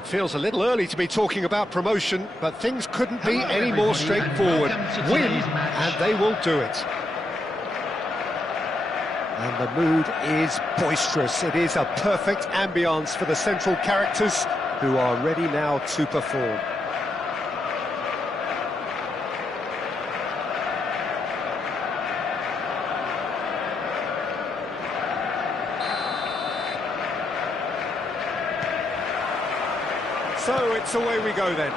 It feels a little early to be talking about promotion, but things couldn't be any more straightforward. Win, and they will do it. And the mood is boisterous. It is a perfect ambience for the central characters, who are ready now to perform. So it's away we go then.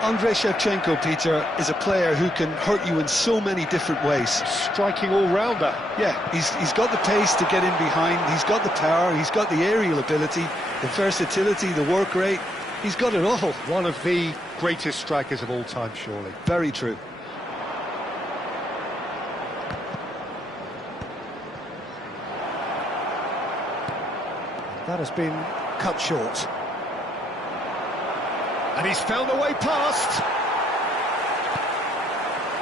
Andrei Shevchenko, Peter, is a player who can hurt you in so many different ways. Striking all-rounder. Yeah, he's got the pace to get in behind, he's got the power, he's got the aerial ability, the versatility, the work rate. He's got it all. One of the greatest strikers of all time, surely. Very true. That has been cut short. And he's found a way past.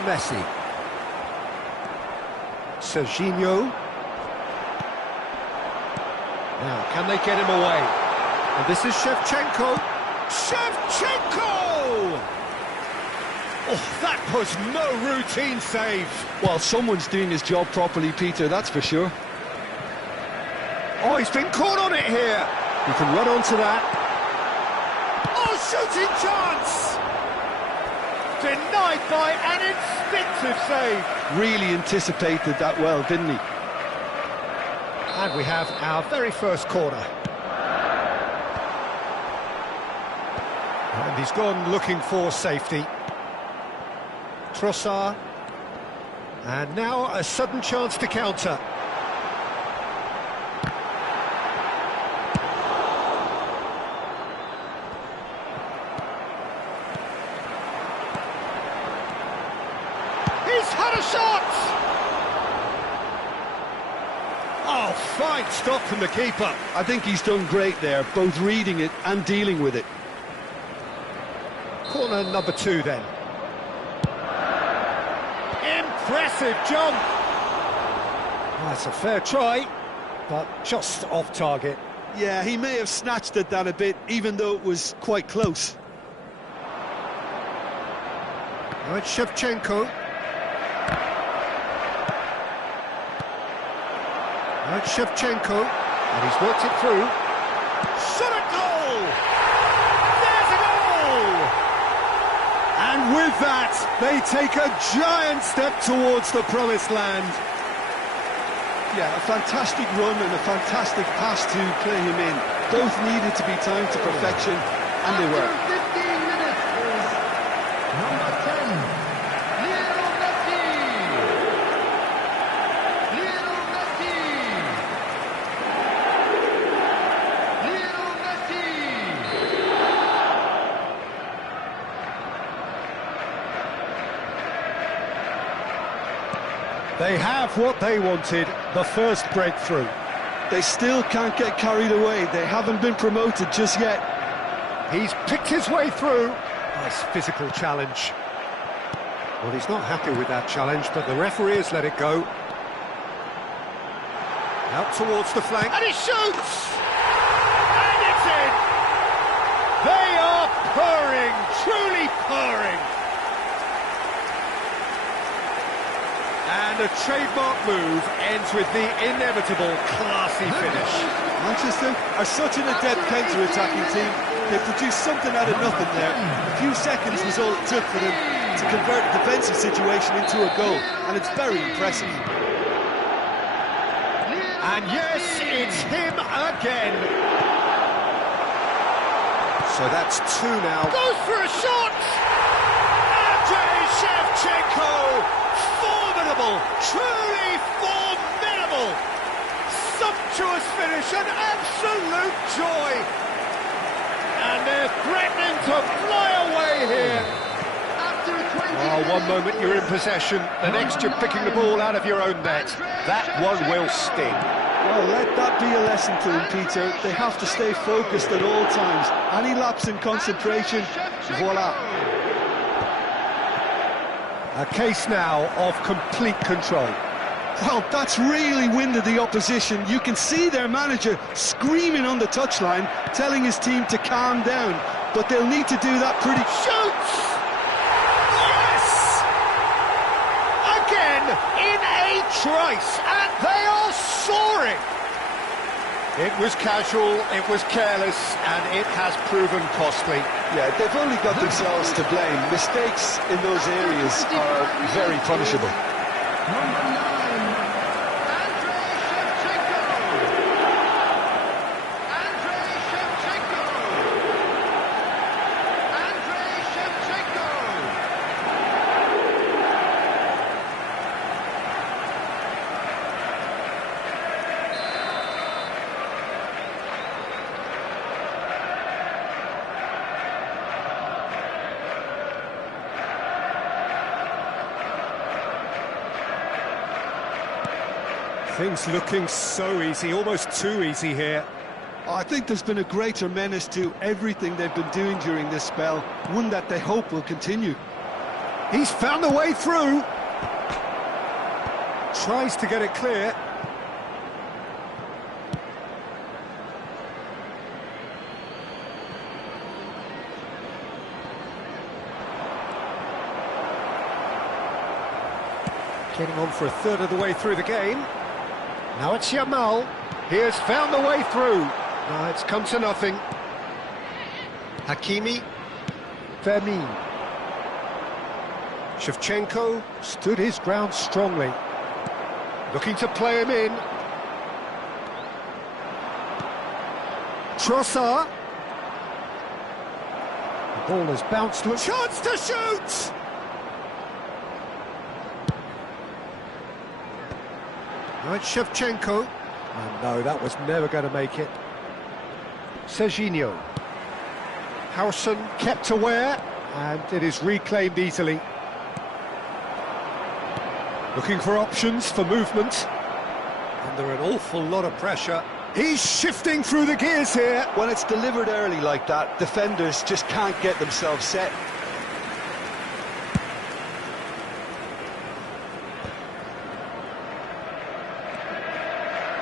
Messi. Serginho. Now, can they get him away? And this is Shevchenko. Shevchenko! Oh, that was no routine save. Well, someone's doing his job properly, Peter, that's for sure. Oh, he's been caught on it here. He can run onto that. Oh, shooting chance! Denied by an instinctive save. Really anticipated that well, didn't he? And we have our very first corner. And he's gone looking for safety. Trossard. And now a sudden chance to counter. He's had a shot! Oh, fine stop from the keeper. I think he's done great there, both reading it and dealing with it. Corner number 2 then. Impressive jump! That's a fair try, but just off target. Yeah, he may have snatched at that a bit, even though it was quite close. Now it's Shevchenko. Now it's Shevchenko, and he's worked it through. Shot a goal! There's a goal! And with that, they take a giant step towards the promised land. Yeah, a fantastic run and a fantastic pass to play him in. Both needed to be timed to perfection, and they were. 15 minutes is number 10, Lionel Messi. Lionel Messi. Lionel Messi. They have what they wanted, the first breakthrough. They still can't get carried away. They haven't been promoted just yet. He's picked his way through. Nice physical challenge. Well, he's not happy with that challenge, but the referee has let it go. Out towards the flank, and he shoots! And it's in! They are purring, truly purring. And a trademark move ends with the inevitable classy finish. Manchester are such an adept counter-attacking team. They produced something out of nothing there. A few seconds was all it took for them to convert a defensive situation into a goal, and it's very impressive. And yes, it's him again. So that's 2 now. Goes for a shot! Andrei Shevchenko! Formidable, truly formidable. Sumptuous finish, an absolute joy. And they're threatening to fly away here. Oh, one moment you're in possession, the next you're picking the ball out of your own net. That one will sting. Well, let that be a lesson to them, Peter. They have to stay focused at all times. Any lapse in concentration, voila. A case now of complete control. Well, that's really winded the opposition. You can see their manager screaming on the touchline, telling his team to calm down. But they'll need to do that pretty... Shoots! Yes! Again, in a trice, and they are soaring! It was casual, it was careless, and it has proven costly. Yeah, they've only got themselves to blame. Mistakes in those areas are very punishable. Number 9, Andrei Shevchenko. Andrei Shevchenko. Andrei Shevchenko. Things looking so easy, almost too easy here. I think there's been a greater menace to everything they've been doing during this spell, one that they hope will continue. He's found the way through. Tries to get it clear. Getting on for a third of the way through the game. Now it's Yamal. He has found the way through. Now it's come to nothing. Hakimi. Vermin. Shevchenko stood his ground strongly. Looking to play him in. Trossard. The ball has bounced. Chance to shoot! Now it's Shevchenko. And no, that was never going to make it. Serginho. Harrison kept aware, and it is reclaimed easily. Looking for options for movement. Under an awful lot of pressure. He's shifting through the gears here. When it's delivered early like that, defenders just can't get themselves set.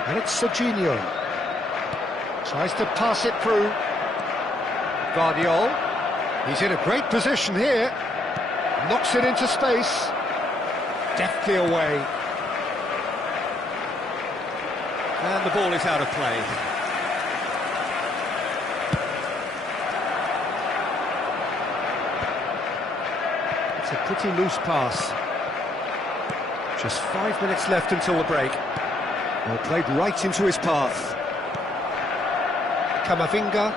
And it's Serginho. Tries to pass it through. Guardiol. He's in a great position here. Knocks it into space. Deftly away. And the ball is out of play. It's a pretty loose pass. Just 5 minutes left until the break. Well, played right into his path. Camavinga.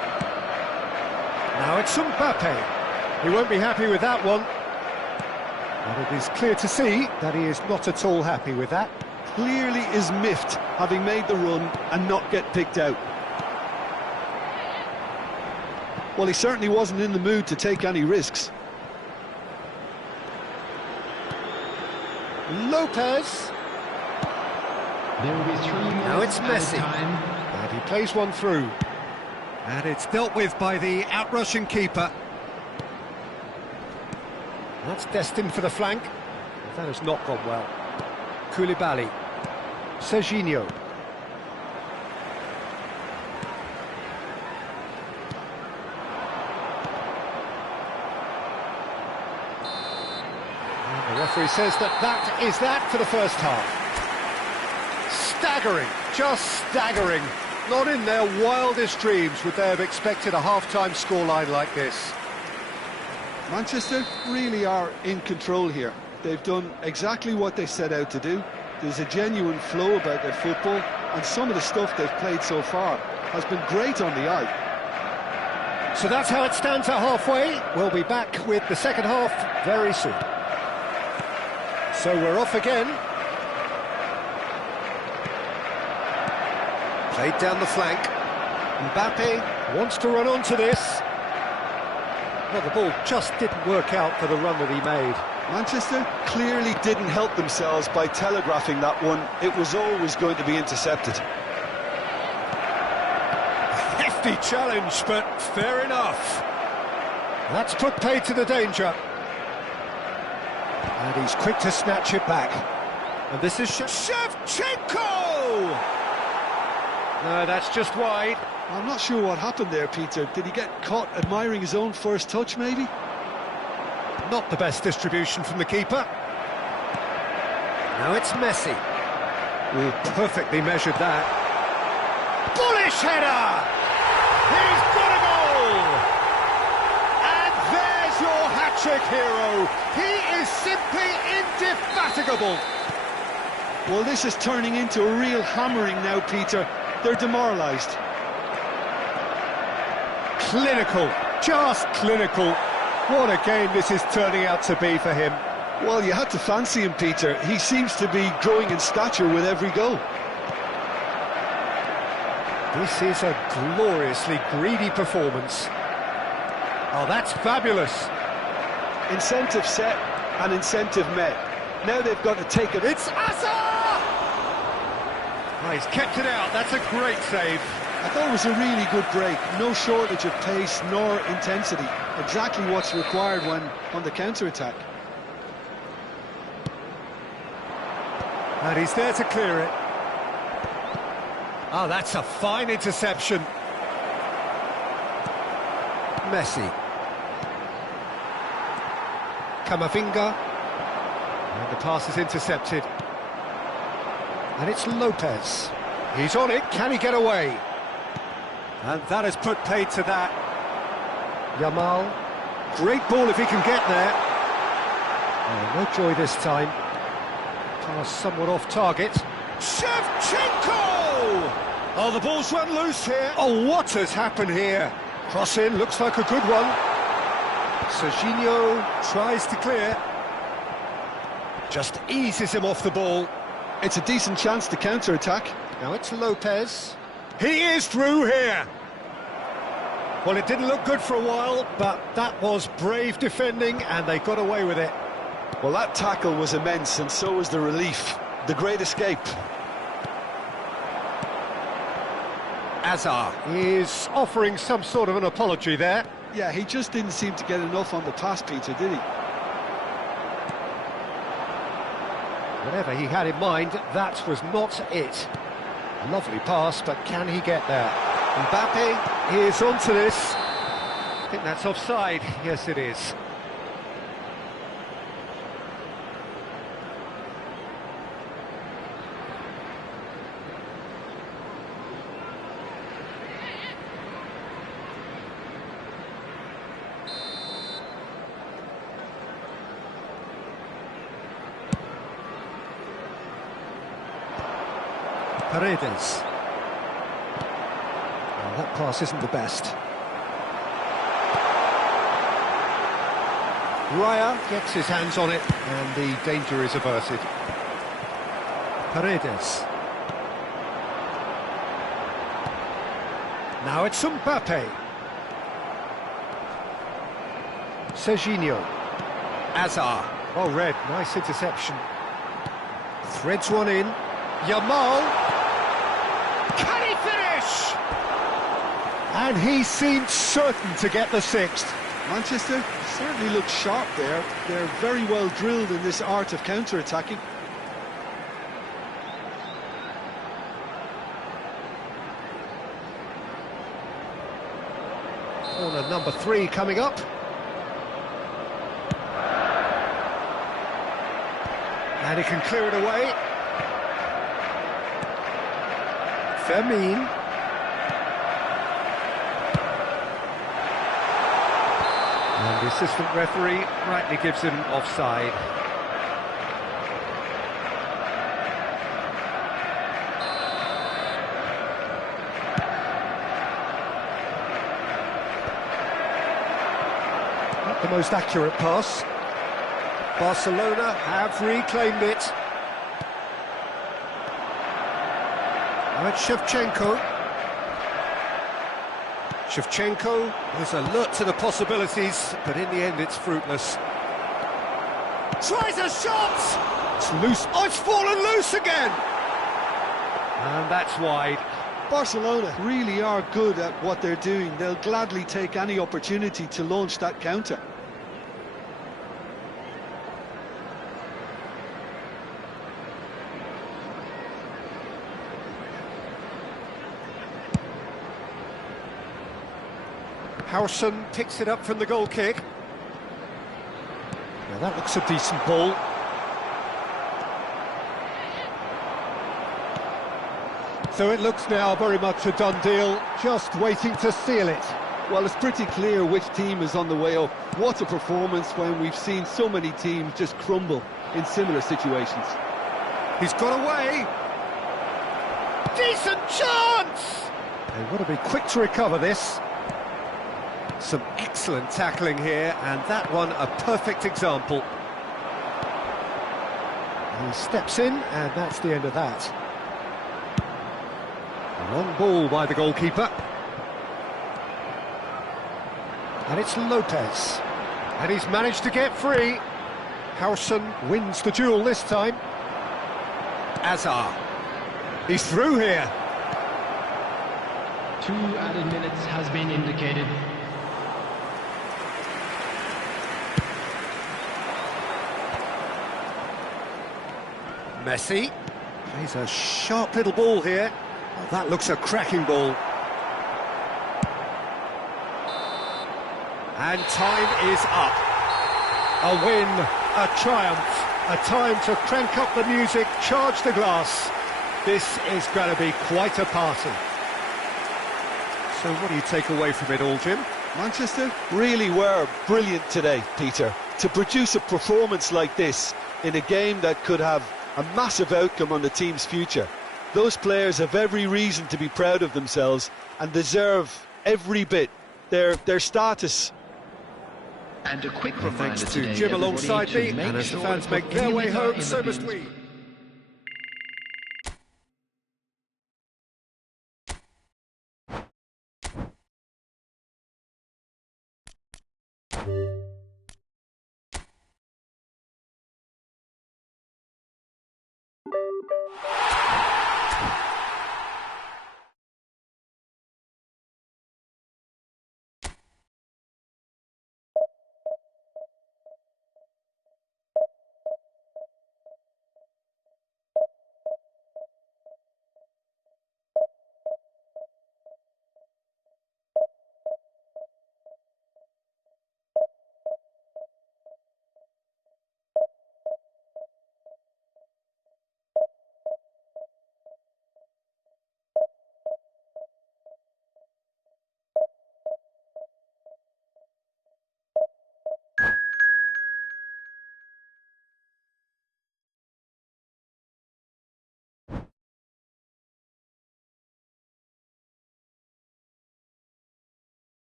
Now it's Mbappe. He won't be happy with that one. But it is clear to see that he is not at all happy with that. Clearly is miffed, having made the run and not get picked out. Well, he certainly wasn't in the mood to take any risks. Lopez. There will be 3 minutes Now it's Messi. time. And he plays one through. And it's dealt with by the outrushing keeper. That's destined for the flank. That has not gone well. Koulibaly. Serginho. And the referee says that is that for the first half. Staggering, just staggering. Not in their wildest dreams would they have expected a half-time scoreline like this. Manchester really are in control here. They've done exactly what they set out to do. There's a genuine flow about their football, and some of the stuff they've played so far has been great on the eye. So that's how it stands at halfway. We'll be back with the second half very soon. So we're off again. Played down the flank. Mbappe wants to run onto this. Well, the ball just didn't work out for the run that he made. Manchester clearly didn't help themselves by telegraphing that one. It was always going to be intercepted. Hefty challenge, but fair enough. That's put paid to the danger. And he's quick to snatch it back. And this is Shevchenko! No, that's just wide. I'm not sure what happened there, Peter. Did he get caught admiring his own first touch, maybe? Not the best distribution from the keeper. Now it's Messi. Ooh, perfectly measured that. Bullish header! He's got a goal! And there's your hat-trick hero. He is simply indefatigable. Well, this is turning into a real hammering now, Peter. They're demoralised. Clinical, just clinical. What a game this is turning out to be for him. Well, you had to fancy him, Peter. He seems to be growing in stature with every goal. This is a gloriously greedy performance. Oh, that's fabulous. Incentive set and incentive met. Now they've got to take it. It's Hazard! Oh, he's kept it out. That's a great save. I thought it was a really good break. No shortage of pace nor intensity. Exactly what's required when on the counter-attack. And he's there to clear it. Oh, that's a fine interception. Messi. Camavinga. And the pass is intercepted. And it's Lopez. He's on it. Can he get away? And that has put paid to that. Yamal. Great ball if he can get there. Oh, no joy this time. Pass somewhat off target. Shevchenko! Oh, the ball's run loose here. Oh, what has happened here? Cross in, looks like a good one. Serginho tries to clear. Just eases him off the ball. It's a decent chance to counter-attack. Now it's Lopez. He is through here. Well, it didn't look good for a while, but that was brave defending, and they got away with it. Well, that tackle was immense, and so was the relief. The great escape. Hazard is offering some sort of an apology there. Yeah, he just didn't seem to get enough on the pass, Peter, did he? Whatever he had in mind, that was not it. A lovely pass, but can he get there? Mbappe is onto this. I think that's offside. Yes, it is. Paredes. Well, that pass isn't the best. Raya gets his hands on it, and the danger is averted. Paredes. Now it's Mbappe. Serginho. Hazard. Oh, red. Nice interception. Threads one in. Yamal. Can he finish? And he seemed certain to get the sixth. Manchester certainly looked sharp there. They're very well drilled in this art of counter-attacking. Corner number 3 coming up. And he can clear it away. Fermin. And the assistant referee rightly gives him offside. Not the most accurate pass. Barcelona have reclaimed it. Now it's Shevchenko. Shevchenko is alert to the possibilities, but in the end it's fruitless. Tries a shot! It's loose. Oh, it's fallen loose again! And that's wide. Barcelona really are good at what they're doing. They'll gladly take any opportunity to launch that counter. Howson picks it up from the goal kick. Now that looks a decent ball. So it looks now very much a done deal, just waiting to seal it. Well, it's pretty clear which team is on the way up. What a performance when we've seen so many teams just crumble in similar situations. He's got away. Decent chance! They want to be quick to recover this. Some excellent tackling here, and that one a perfect example. He steps in, and that's the end of that. A long ball by the goalkeeper. And it's Lopez. And he's managed to get free. Howson wins the duel this time. Azar. He's through here. 2 added minutes has been indicated. Messi. Plays a sharp little ball here. Oh, that looks a cracking ball. And time is up. A win, a triumph, a time to crank up the music, charge the glass. This is going to be quite a party. So what do you take away from it all, Jim? Manchester really were brilliant today, Peter. To produce a performance like this in a game that could have a massive outcome on the team's future. Those players have every reason to be proud of themselves and deserve every bit their status. And a quick reminder Thanks to today, Jim everybody, alongside to me, make and as the sure fans to make put their any way liquor home, in so the must bin. we.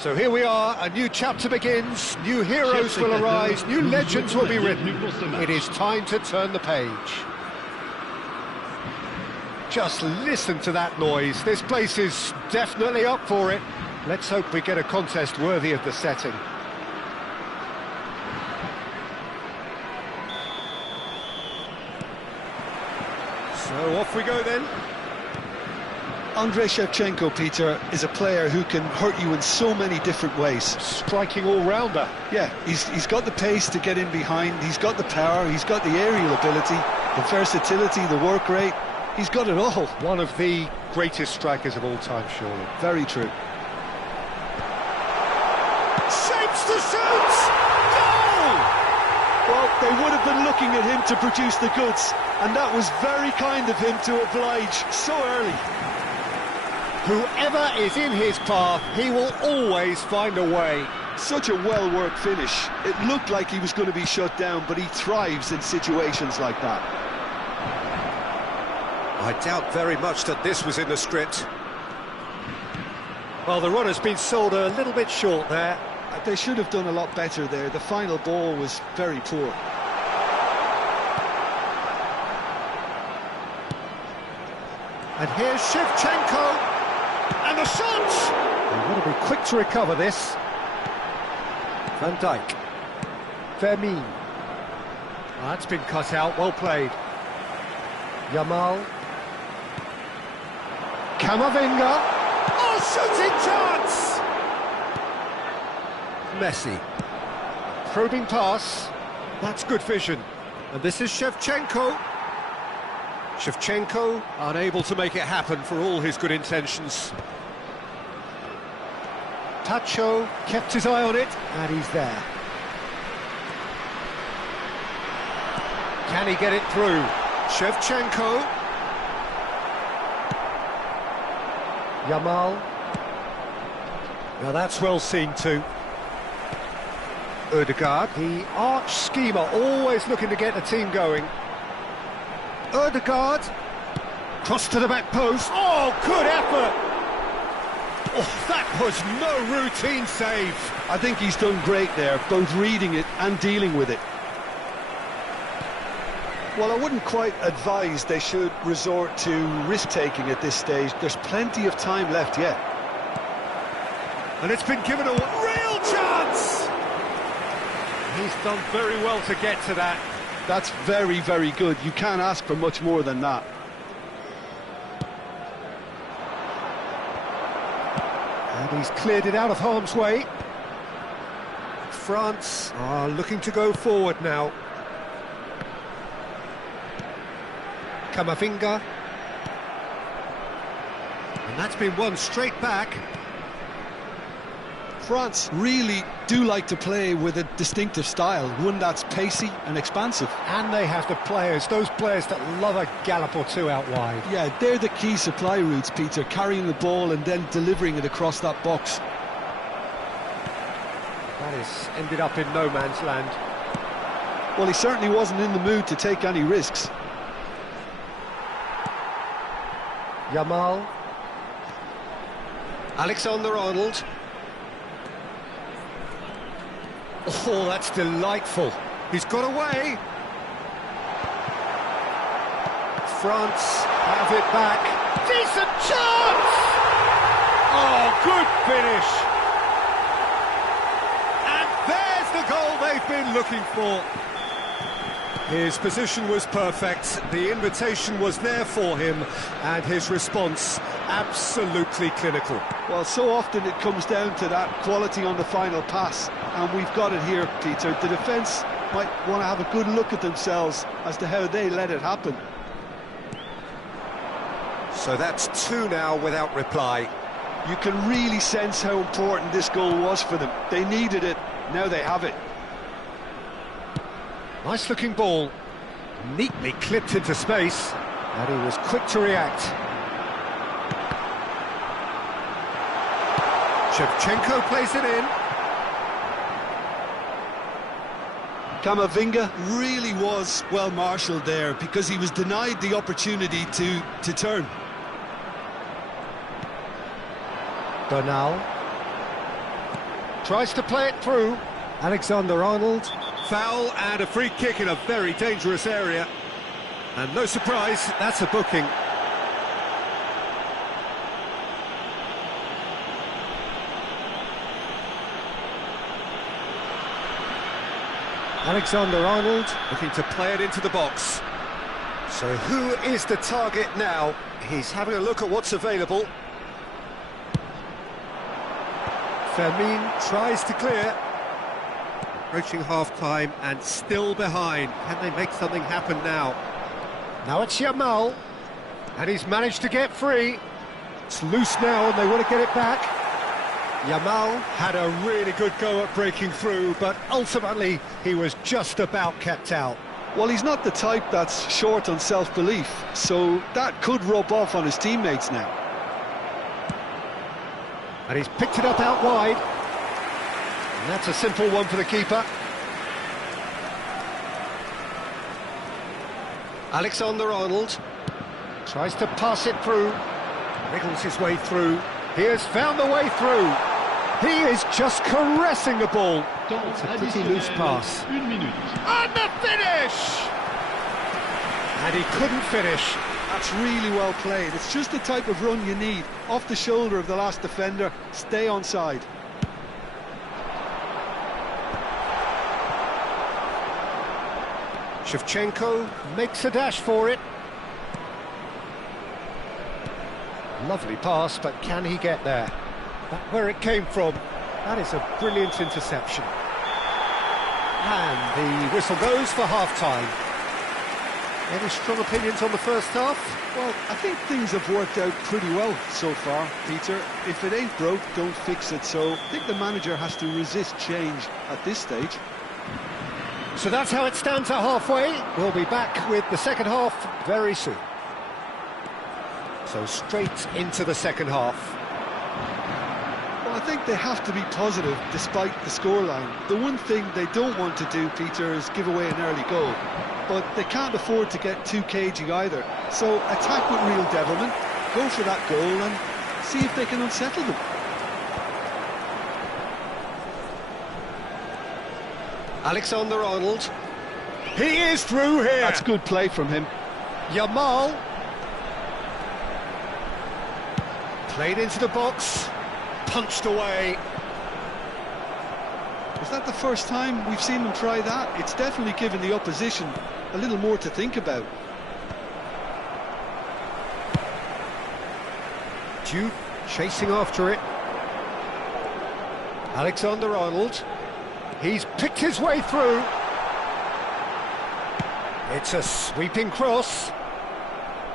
So here we are, a new chapter begins, new heroes will arise, new legends will be written. It is time to turn the page. Just listen to that noise, this place is definitely up for it. Let's hope we get a contest worthy of the setting. So off we go then. Andrei Shevchenko, Peter, is a player who can hurt you in so many different ways. Striking all-rounder. Yeah, he's got the pace to get in behind, he's got the power, he's got the aerial ability, the versatility, the work rate. He's got it all. One of the greatest strikers of all time, surely. Very true. Shapes to shoot! Goal! Well, they would have been looking at him to produce the goods, and that was very kind of him to oblige so early. Whoever is in his path, he will always find a way. Such a well-worked finish. It looked like he was going to be shut down, but he thrives in situations like that. I doubt very much that this was in the script. Well, the runner's been sold a little bit short there. They should have done a lot better there. The final ball was very poor. And here's Shevchenko. And the shot! They've got to be quick to recover this. Van Dijk. Vermeer. That's been cut out, well played. Yamal. Camavinga. Oh, shooting chance! Messi. Probing pass. That's good vision. And this is Shevchenko. Shevchenko unable to make it happen for all his good intentions. Tacho kept his eye on it, and he's there. Can he get it through? Shevchenko. Yamal. Now that's well seen too. Ødegaard, the arch schemer, always looking to get the team going. Ødegaard, cross to the back post. Oh, good effort! Oh, that was no routine save. I think he's done great there, both reading it and dealing with it. Well, I wouldn't quite advise they should resort to risk-taking at this stage. There's plenty of time left yet. And it's been given a real chance! He's done very well to get to that. That's very, very good. You can't ask for much more than that. And he's cleared it out of harm's way. France are looking to go forward now. Camavinga. And that's been won straight back. France really do like to play with a distinctive style, one that's pacey and expansive. And they have the players, those players that love a gallop or two out wide. Yeah, they're the key supply routes, Peter, carrying the ball and then delivering it across that box. That has ended up in no man's land. Well, he certainly wasn't in the mood to take any risks. Yamal. Alexander-Arnold. Oh, that's delightful. He's got away. France have it back. Decent chance! Oh, good finish. And there's the goal they've been looking for. His position was perfect, the invitation was there for him, and his response absolutely clinical. Well, so often it comes down to that quality on the final pass, and we've got it here, Peter. The defence might want to have a good look at themselves as to how they let it happen. So that's two now without reply. You can really sense how important this goal was for them. They needed it, now they have it. Nice looking ball, neatly clipped into space, and he was quick to react. Shevchenko plays it in. Camavinga really was well marshalled there because he was denied the opportunity to turn. Bernal. Tries to play it through. Alexander-Arnold. Foul and a free kick in a very dangerous area. And no surprise, that's a booking. Alexander-Arnold. Looking to play it into the box. So who is the target now? He's having a look at what's available. Fermin tries to clear. Approaching half-time and still behind. Can they make something happen now? Now it's Yamal, and he's managed to get free. It's loose now, and they want to get it back. Yamal had a really good go at breaking through, but ultimately he was just about kept out. Well, he's not the type that's short on self-belief, so that could rub off on his teammates now. And he's picked it up out wide. And that's a simple one for the keeper. Alexander-Arnold tries to pass it through. Wriggles his way through. He has found the way through. He is just caressing the ball. It's a pretty loose pass. And the finish! And he couldn't finish. That's really well played. It's just the type of run you need. Off the shoulder of the last defender, stay onside. Shevchenko makes a dash for it. Lovely pass, but can he get there? That's where it came from. That is a brilliant interception. And the whistle goes for half-time. Any strong opinions on the first half? Well, I think things have worked out pretty well so far, Peter. If it ain't broke, don't fix it. So I think the manager has to resist change at this stage. So that's how it stands at halfway. We'll be back with the second half very soon. So straight into the second half. Well, I think they have to be positive despite the scoreline. The one thing they don't want to do, Peter, is give away an early goal. But they can't afford to get too cagey either. So attack with real devilment, go for that goal and see if they can unsettle them. Alexander-Arnold. He is through here. That's good play from him. Yamal. Played into the box. Punched away. Is that the first time we've seen them try that? It's definitely given the opposition a little more to think about. Duke chasing after it. Alexander-Arnold. He's picked his way through. It's a sweeping cross.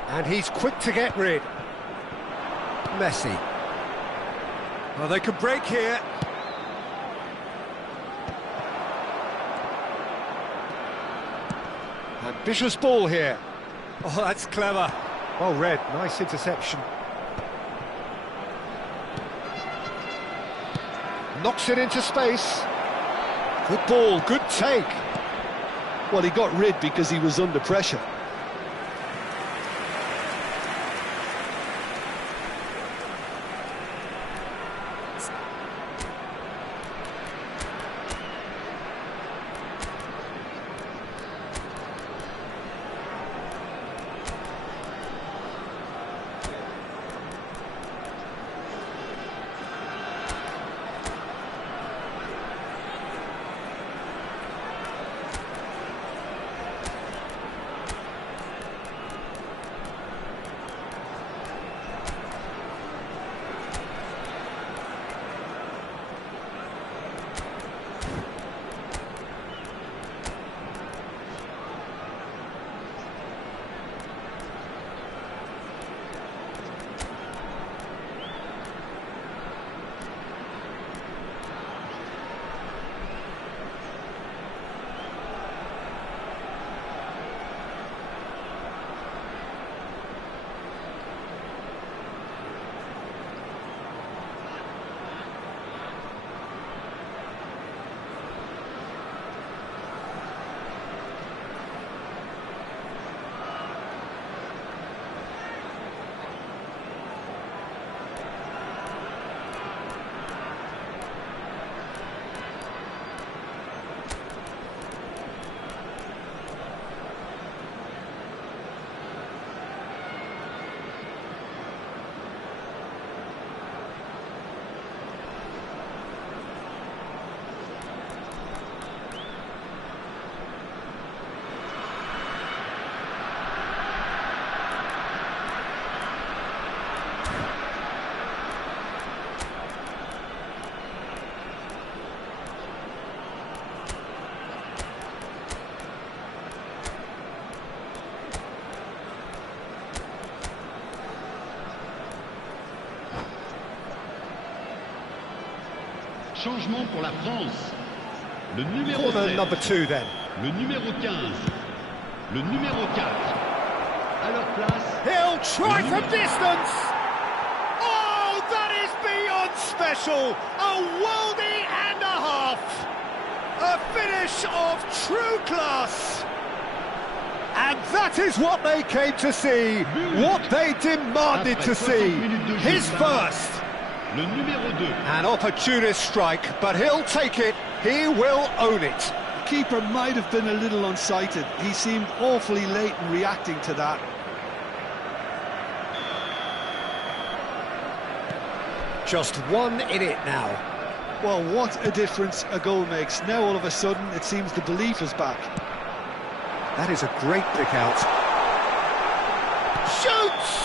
And he's quick to get rid. Messi. Well, they could break here. Ambitious ball here. Oh, that's clever. Well read, nice interception. Knocks it into space. Good ball, good take. Well, he got rid because he was under pressure. Changement pour la France. Le numéro Corner 7. number 2 then. Le numéro 15. Le numéro 4. À leur place. He'll try from distance. Oh, that is beyond special. A worldie and a half. A finish of true class. And that is what they came to see, what they demanded to see. His first. Le numéro 2. An opportunist strike, but he'll take it, he will own it. The keeper might have been a little unsighted. He seemed awfully late in reacting to that. Just one in it now. Well, what a difference a goal makes. Now all of a sudden it seems the belief is back. That is a great pick out. Shoots!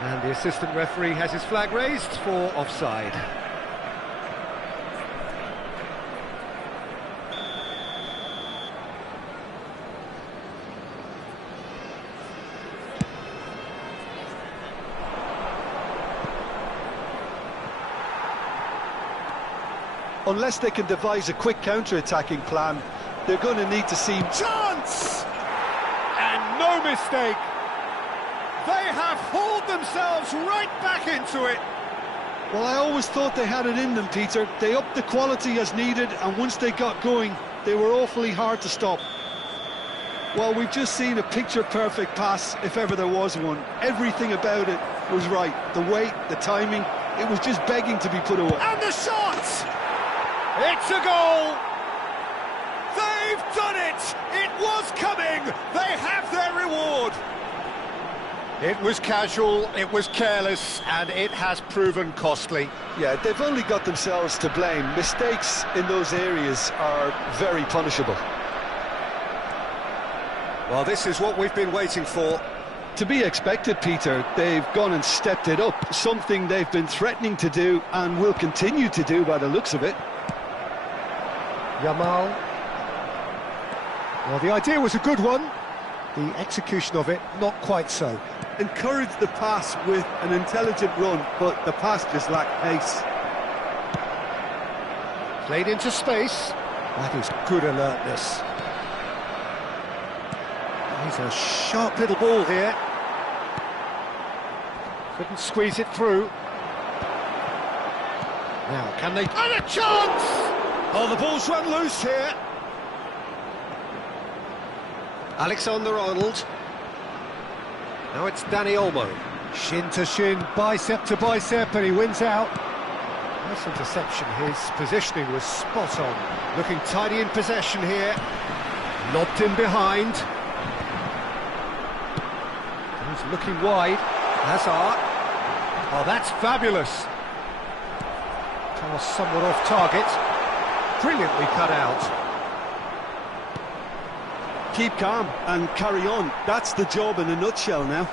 And the assistant referee has his flag raised for offside. Unless they can devise a quick counter-attacking plan, they're going to need to see... Chance! And no mistake. They have hauled themselves right back into it. Well, I always thought they had it in them, Peter. They upped the quality as needed, and once they got going, they were awfully hard to stop. Well, we've just seen a picture-perfect pass, if ever there was one. Everything about it was right. The weight, the timing, it was just begging to be put away. And the shot! It's a goal! They've done it! It was coming! They have their reward! It was casual, it was careless, and it has proven costly. Yeah, they've only got themselves to blame. Mistakes in those areas are very punishable. Well, this is what we've been waiting for. To be expected, Peter. They've gone and stepped it up, something they've been threatening to do and will continue to do by the looks of it. Yamal. Well, the idea was a good one. The execution of it, not quite so. Encouraged the pass with an intelligent run, but the pass just lacked pace. Played into space. That is good alertness. He's a sharp little ball here. Couldn't squeeze it through. Now, can they... And a chance! Oh, the ball's run loose here. Alexander-Arnold. Now it's Danny Olmo. Shin to shin, bicep to bicep, and he wins out. Nice interception. His positioning was spot on. Looking tidy in possession here. Lobbed in behind. He's looking wide. Hazard. Oh, that's fabulous. Pass somewhat off target. Brilliantly cut out. Keep calm and carry on. That's the job in a nutshell now.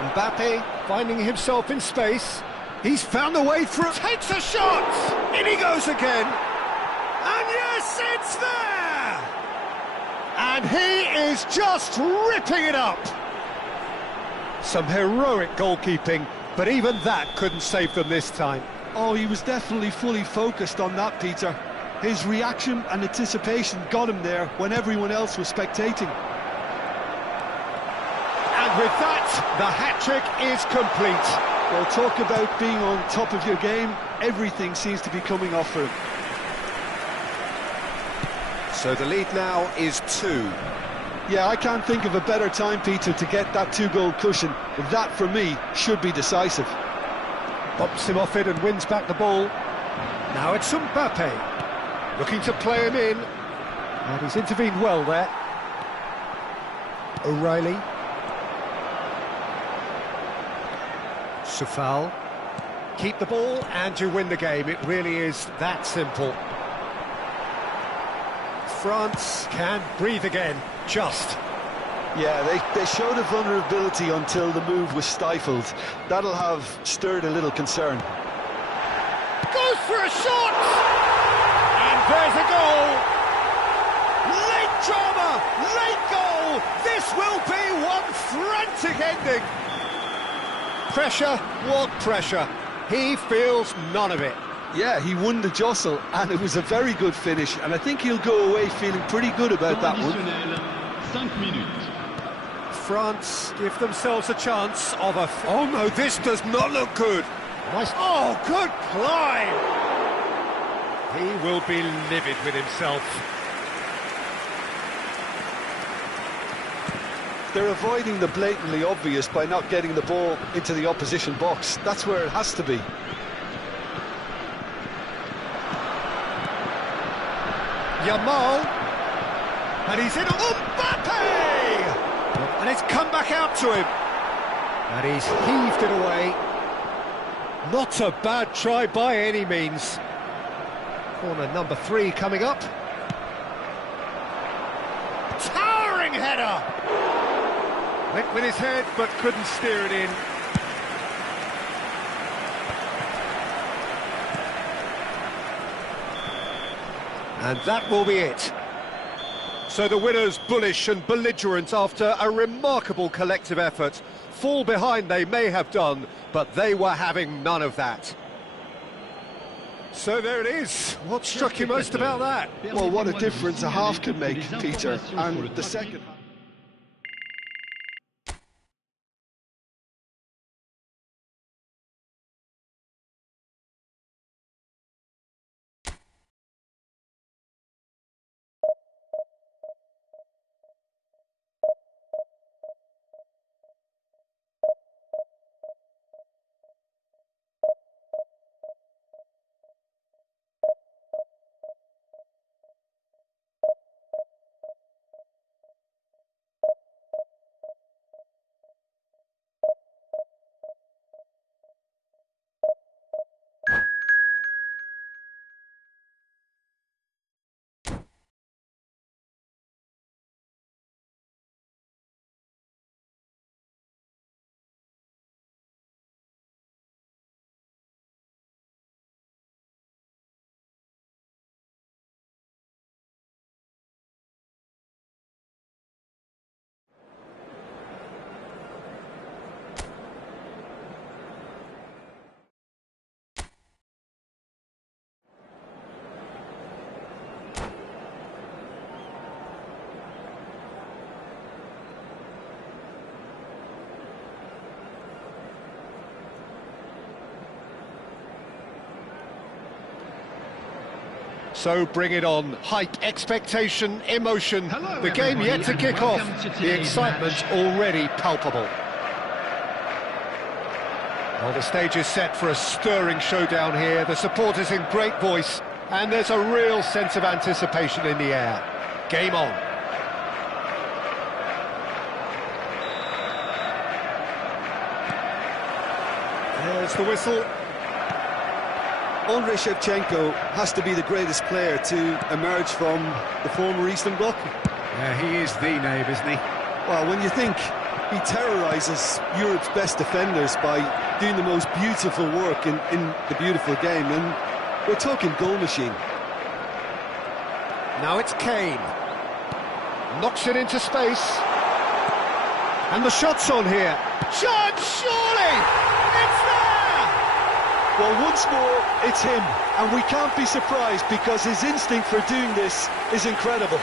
Mbappe finding himself in space. He's found a way through. Takes a shot! In he goes again. And yes, it's there! And he is just ripping it up. Some heroic goalkeeping, but even that couldn't save them this time. Oh, he was definitely fully focused on that, Peter. His reaction and anticipation got him there when everyone else was spectating. And with that, the hat-trick is complete. Well, talk about being on top of your game. Everything seems to be coming off for him. So the lead now is 2. Yeah, I can't think of a better time, Peter, to get that 2-goal cushion. That, for me, should be decisive. Bumps him off it and wins back the ball. Now it's Mbappe, looking to play him in. And he's intervened well there. O'Reilly. Soufal. Keep the ball and you win the game. It really is that simple. France can breathe again, just. Yeah, they showed a vulnerability until the move was stifled. That'll have stirred a little concern. Goes for a shot! And there's a goal! Late drama, late goal! This will be one frantic ending! Pressure? What pressure? He feels none of it. Yeah, he won the jostle, and it was a very good finish, and I think he'll go away feeling pretty good about that one. Additionnel, 5 minutes. France give themselves a chance of a... Oh no, this does not look good. Nice. Oh, good climb. He will be livid with himself. They're avoiding the blatantly obvious by not getting the ball into the opposition box. That's where it has to be. Yamal, and he's in. Mbappe! And it's come back out to him. And he's heaved it away. Not a bad try by any means. Corner number 3 coming up. Towering header! Went with his head, but couldn't steer it in. And that will be it. So the winners bullish and belligerent after a remarkable collective effort. Fall behind they may have done, but they were having none of that. So there it is. What struck you most about that? Well, what a difference a half can make, Peter, and the second half. So bring it on. Hype, expectation, emotion. Hello, the game yet to everybody, kick off. and welcome to The today's excitement match. already palpable. Well, the stage is set for a stirring showdown here. The supporters in great voice, and there's a real sense of anticipation in the air. Game on. There's the whistle. Andrei Shevchenko has to be the greatest player to emerge from the former Eastern Bloc. Yeah, he is the name, isn't he? Well, when you think he terrorises Europe's best defenders by doing the most beautiful work in the beautiful game, and we're talking goal machine. Now it's Kane. Knocks it into space. And the shot's on here. Shot, surely! It's there! Well, once more, it's him, and we can't be surprised because his instinct for doing this is incredible.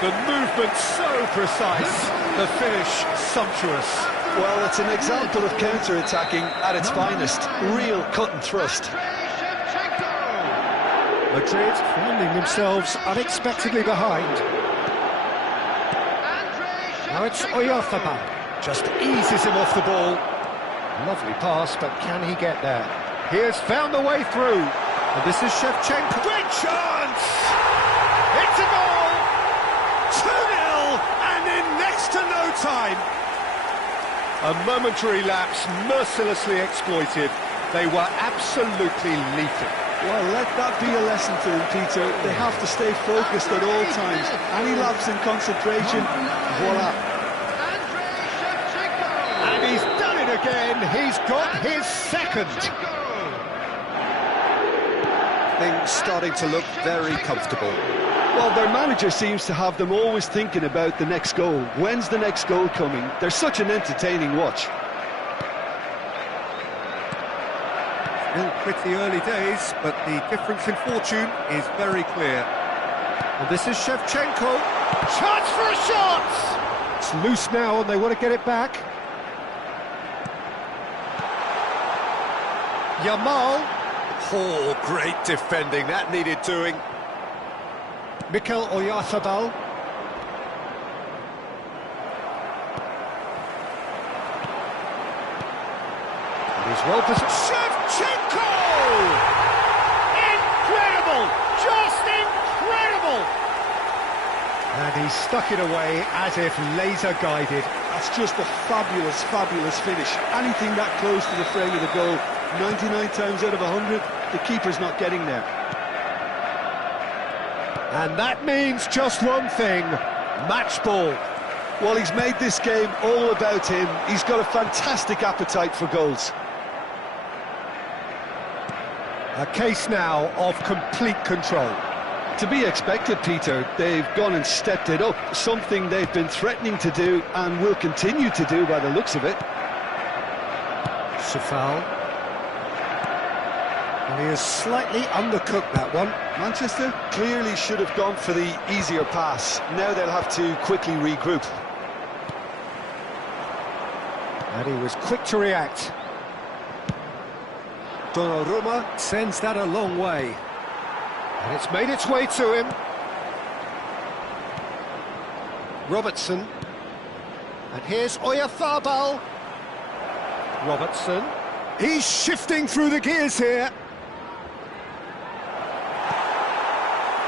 The movement so precise, the finish sumptuous. Well, it's an example of counter-attacking at its finest. Real cut and thrust. Madrid finding themselves unexpectedly behind. Now it's Oyarzabal. Just eases him off the ball. Lovely pass, but can he get there? He has found a way through. And this is Shevchenko. Great chance! It's a goal! 2-0, and in next to no time. A momentary lapse, mercilessly exploited. They were absolutely lethal. Well, let that be a lesson to them, Peter. They have to stay focused at all times. Any lapse in concentration, voila. And he's done it again. He's got his second. Things starting to look very comfortable. Well, their manager seems to have them always thinking about the next goal. When's the next goal coming? They're such an entertaining watch. Still pretty early days, but the difference in fortune is very clear. And this is Shevchenko. Chance for a shot! It's loose now and they want to get it back. Yamal. Oh, great defending, that needed doing. Mikel Oyarzabal. He's well positioned. Shevchenko! Incredible! Just incredible! And he stuck it away as if laser guided. That's just a fabulous, fabulous finish. Anything that close to the frame of the goal, 99 times out of 100, the keeper's not getting there. And that means just one thing, match ball. Well, he's made this game all about him. He's got a fantastic appetite for goals. A case now of complete control. To be expected, Peter. They've gone and stepped it up, something they've been threatening to do and will continue to do by the looks of it. Safal. And he has slightly undercooked that one. Manchester clearly should have gone for the easier pass. Now they'll have to quickly regroup. And he was quick to react. Donnarumma sends that a long way. And it's made its way to him. Robertson. And here's Oyarzabal. Robertson. He's shifting through the gears here.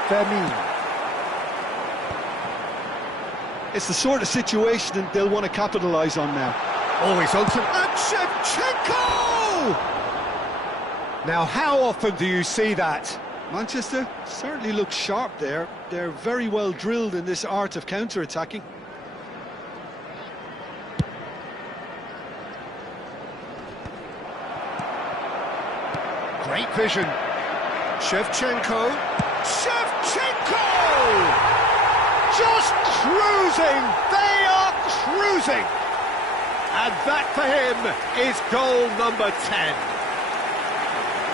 Vermin. It's the sort of situation that they'll want to capitalise on now. Always on to... And Shevchenko! Now, how often do you see that? Manchester certainly looks sharp there. They're very well drilled in this art of counter-attacking. Great vision. Shevchenko. Shevchenko! Just cruising! They are cruising! And that for him is goal number 10.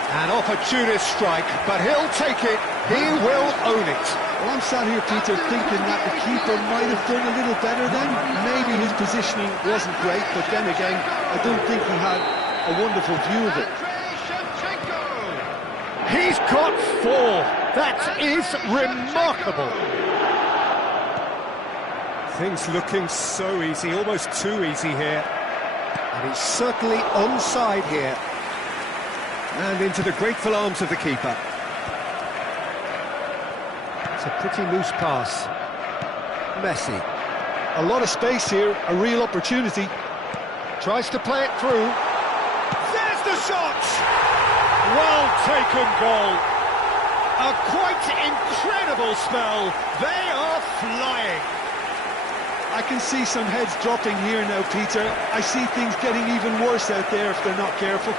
An opportunist strike, but he'll take it. He will own it. Well, I'm sat here, Peter, thinking that the keeper might have done a little better then. Maybe his positioning wasn't great, but then again, I don't think he had a wonderful view of it. He's got 4. That is remarkable. Things looking so easy, almost too easy here. And he's certainly onside here. And into the grateful arms of the keeper. It's a pretty loose pass. Messi. A lot of space here, a real opportunity. Tries to play it through. There's the shot! Well taken goal. A quite incredible spell. They are flying. I can see some heads dropping here now, Peter. I see things getting even worse out there if they're not careful.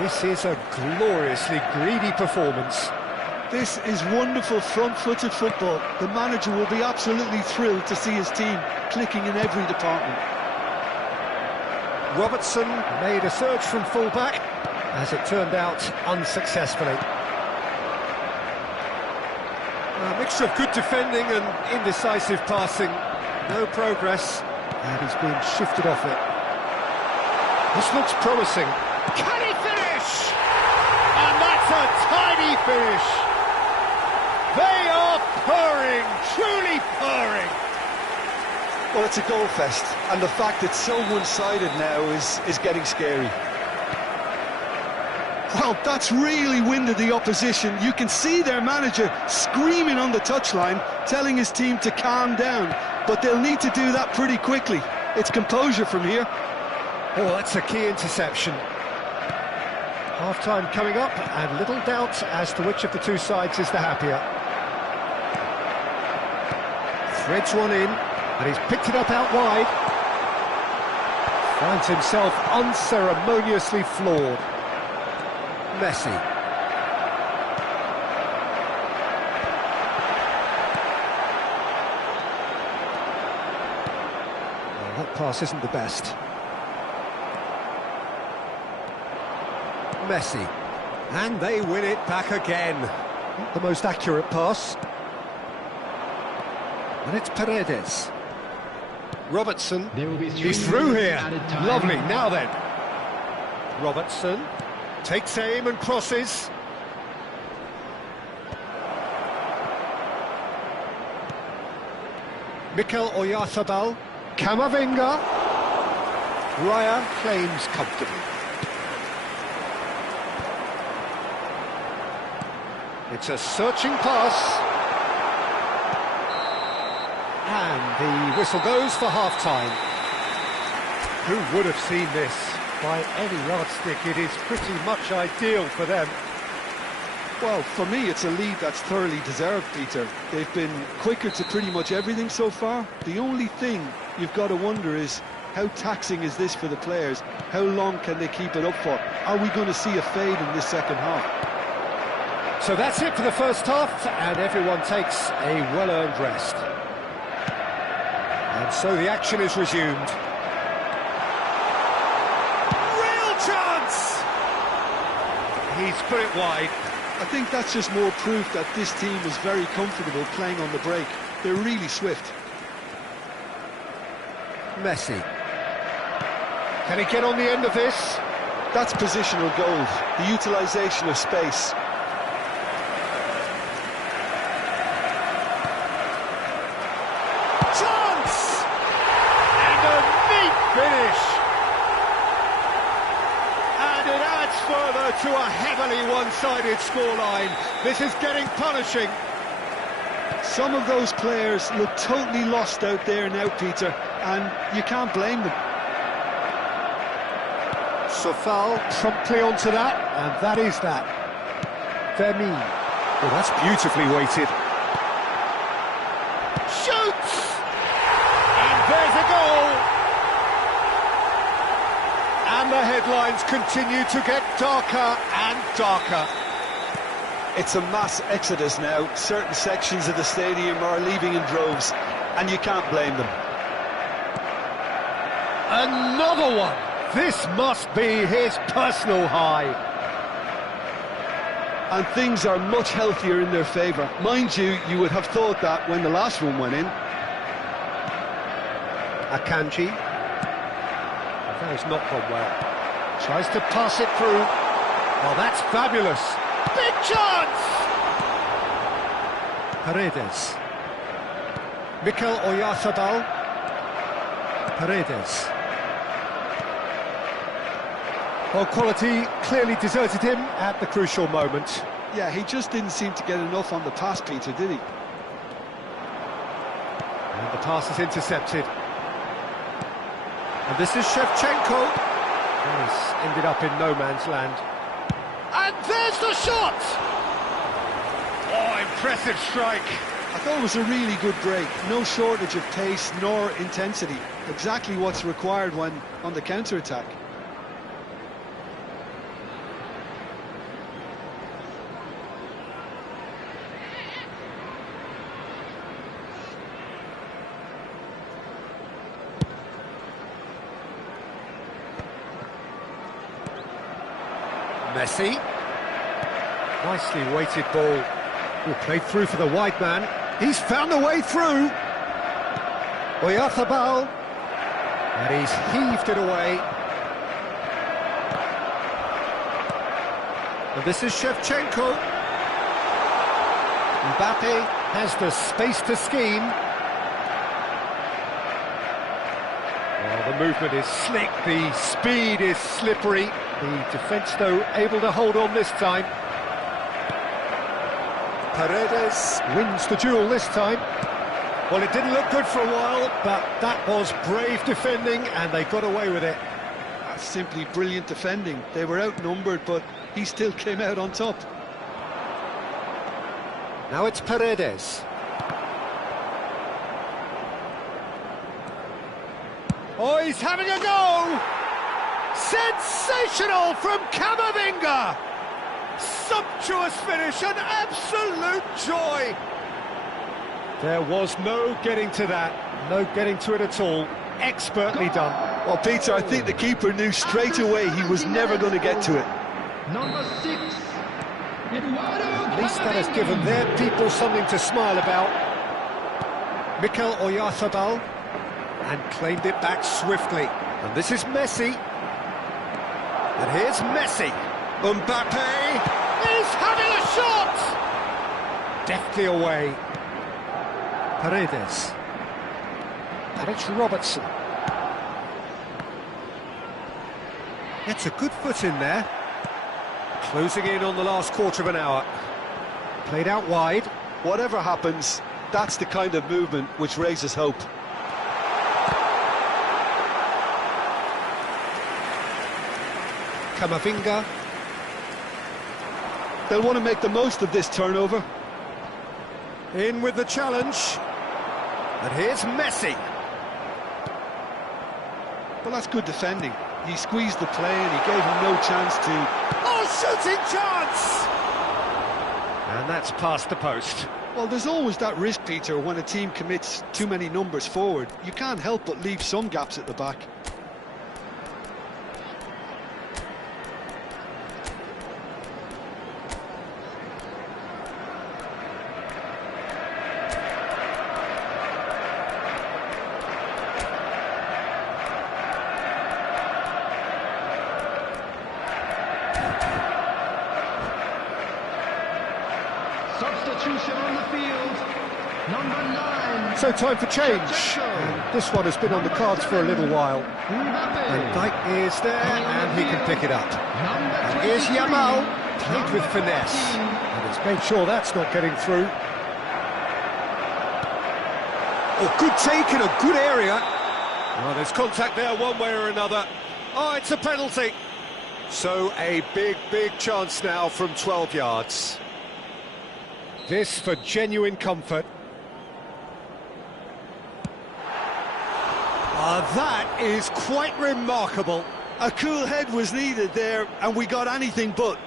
This is a gloriously greedy performance. This is wonderful front-footed football. The manager will be absolutely thrilled to see his team clicking in every department. Robertson made a surge from full-back, as it turned out unsuccessfully. A mixture of good defending and indecisive passing. No progress, and he's being shifted off it. This looks promising. Can he finish? And that's a tiny finish. They are purring, truly purring. Well, it's a goal fest, and the fact it's so one-sided now is getting scary. Well, that's really winded the opposition. You can see their manager screaming on the touchline, telling his team to calm down, but they'll need to do that pretty quickly. It's composure from here. Oh, that's a key interception. Half-time coming up, and little doubt as to which of the two sides is the happier. Threads one in, and he's picked it up out wide. Finds himself unceremoniously floored. Messi. pass isn't the best. Messi. And they win it back again. Not the most accurate pass. And it's Paredes. Robertson. There will be 3 He's through minutes here. added time. Lovely. Now then. Robertson takes aim and crosses. Mikel Oyarzabal. Camavinga. Raya claims comfortably. It's a searching pass. And the whistle goes for half-time. Who would have seen this? By any yardstick, it is pretty much ideal for them. Well, for me, it's a lead that's thoroughly deserved, Peter. They've been quicker to pretty much everything so far. The only thing you've got to wonder is, how taxing is this for the players? How long can they keep it up for? Are we going to see a fade in this second half? So that's it for the first half, and everyone takes a well-earned rest. And so the action is resumed. Real chance! He's put it wide. I think that's just more proof that this team is very comfortable playing on the break. They're really swift. Messi. Can he get on the end of this? That's positional goals, the utilisation of space. Chance! And a neat finish! And it adds further to a heavily one-sided scoreline. This is getting punishing. Some of those players look totally lost out there now, Peter, and you can't blame them. Sofal promptly onto that, and that is that. Vermi. Well, that's beautifully weighted. Shoots! And there's a goal! And the headlines continue to get darker and darker. It's a mass exodus now. Certain sections of the stadium are leaving in droves, and you can't blame them. Another one! This must be his personal high. And things are much healthier in their favour. Mind you, you would have thought that when the last one went in. Akanji. That has not gone well. Tries to pass it through. Oh, that's fabulous. Big chance! Paredes. Mikel Oyarzabal. Paredes. Well, quality clearly deserted him at the crucial moment. Yeah, he just didn't seem to get enough on the pass, Peter, did he? And the pass is intercepted. And this is Shevchenko. He's ended up in no man's land. And there's the shot! Oh, impressive strike. I thought it was a really good break. No shortage of pace nor intensity. Exactly what's required when on the counter-attack. Messi. Nicely weighted ball. Oh, played through for the wide man. He's found a way through. Oyarzabal. And he's heaved it away. And this is Shevchenko. Mbappe has the space to scheme. Well, the movement is slick, the speed is slippery. The defence, though, able to hold on this time. Paredes wins the duel this time. Well, it didn't look good for a while, but that was brave defending, and they got away with it. That's simply brilliant defending. They were outnumbered, but he still came out on top. Now it's Paredes. Oh, he's having a go! Sensational from Camavinga! Sumptuous finish, an absolute joy! There was no getting to that, no getting to it at all. Expertly done. Well, Peter, I think the keeper knew straight away he was never going to get to it. Number 6. At least that has given their people something to smile about. Mikel Oyarzabal, and claimed it back swiftly. And this is Messi. And here's Messi. Mbappe. He's having a shot! Deftly away. Paredes. And it's Robertson. Gets a good foot in there. Closing in on the last quarter of an hour. Played out wide. Whatever happens, that's the kind of movement which raises hope. Camavinga. They'll want to make the most of this turnover. In with the challenge. And here's Messi. Well, that's good defending. He squeezed the play and he gave him no chance to... Oh, shooting chance! And that's past the post. Well, there's always that risk, Peter, when a team commits too many numbers forward. You can't help but leave some gaps at the back. Substitution on the field. Number 9. So time for change. And this one has been on the cards for a little while. Mbappe. And Dijk is there, and he can pick it up. And here's Yamal, played with finesse. And he's made sure that's not getting through. Oh, good take in a good area. Well, there's contact there one way or another. Oh, it's a penalty. So a big, big chance now from 12 yards. This for genuine comfort. That is quite remarkable. A cool head was needed there, and we got anything but.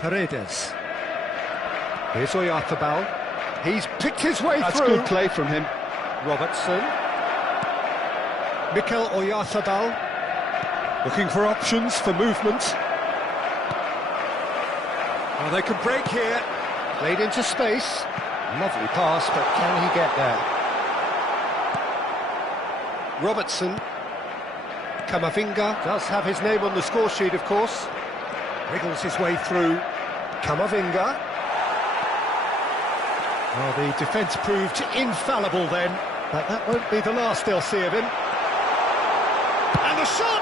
Paredes. Here's Oyarzabal. He's picked his way That's through. good play from him. Robertson. Mikel Oyarzabal. Looking for options for movement. Well, they can break here. Played into space. Lovely pass, but can he get there? Robertson. Camavinga does have his name on the score sheet, of course. Wriggles his way through. Camavinga. Well, the defence proved infallible then, but that won't be the last they'll see of him. And the shot!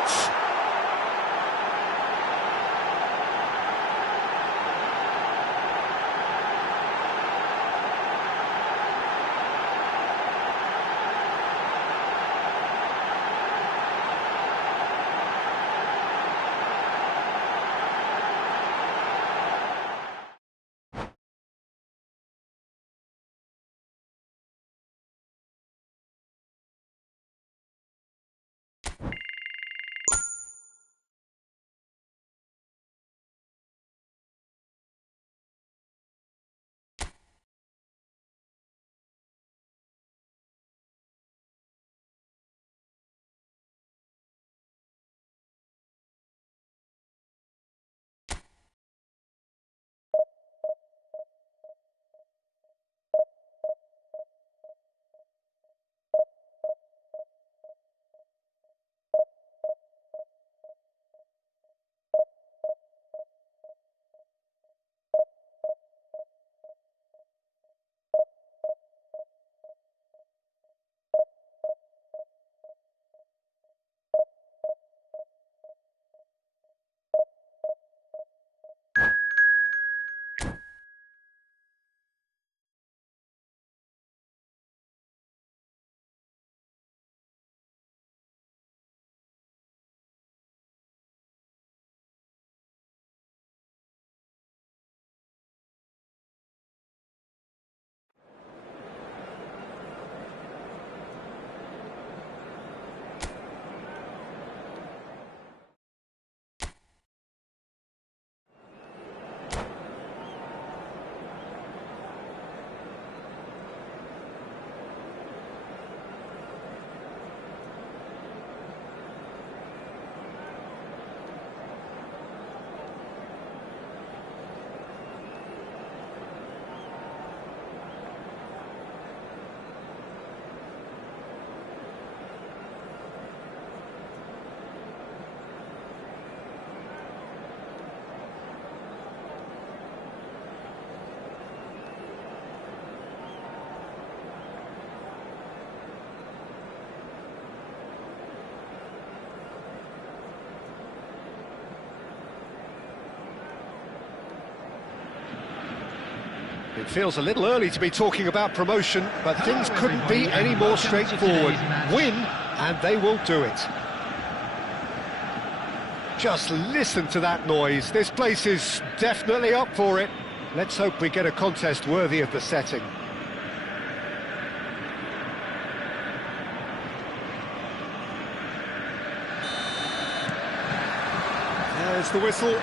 It feels a little early to be talking about promotion, but things couldn't be any more straightforward. Win, and they will do it. Just listen to that noise. This place is definitely up for it. Let's hope we get a contest worthy of the setting. There's the whistle.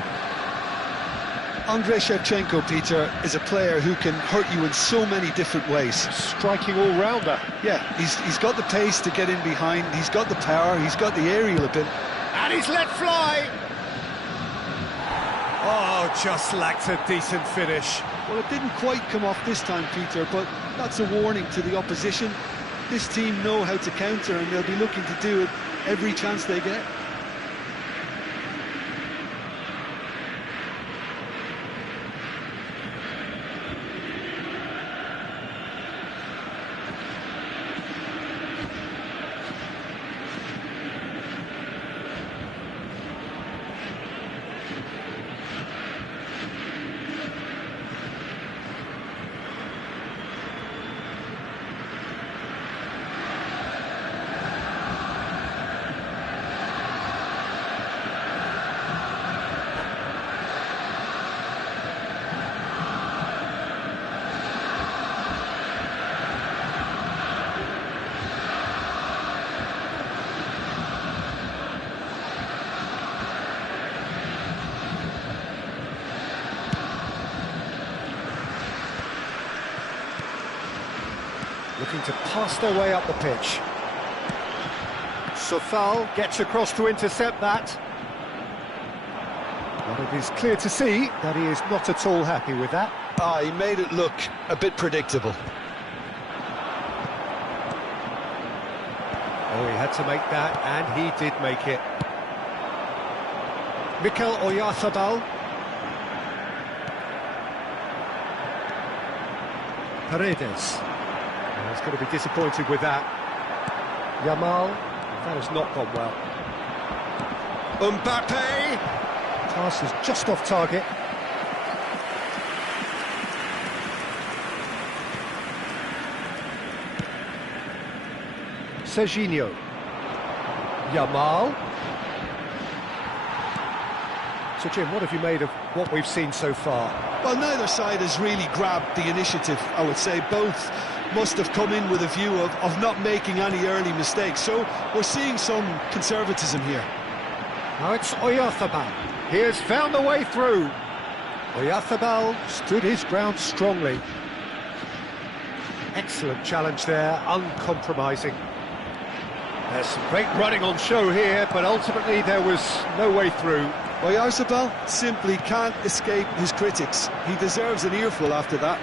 Andrei Shevchenko, Peter, is a player who can hurt you in so many different ways. Striking all-rounder. Yeah, he's got the pace to get in behind, he's got the power, he's got the aerial ability. And he's let fly! Oh, just lacked a decent finish. Well, it didn't quite come off this time, Peter, but that's a warning to the opposition. This team know how to counter, and they'll be looking to do it every chance they get. Looking to pass their way up the pitch. Sofal gets across to intercept that. But it is clear to see that he is not at all happy with that. He made it look a bit predictable. Oh, he had to make that, and he did make it. Mikel Oyarzabal. Paredes. He's going to be disappointed with that. Yamal, that has not gone well. Mbappe! Pass is just off target. Serginho. Yamal. So Jim, what have you made of what we've seen so far? Well, neither side has really grabbed the initiative, I would say. Both must have come in with a view of not making any early mistakes. So we're seeing some conservatism here. Now it's Oyarzabal. He has found a way through. Oyarzabal stood his ground strongly. Excellent challenge there, uncompromising. There's some great running on show here, but ultimately there was no way through. Oyarzabal simply can't escape his critics. He deserves an earful after that.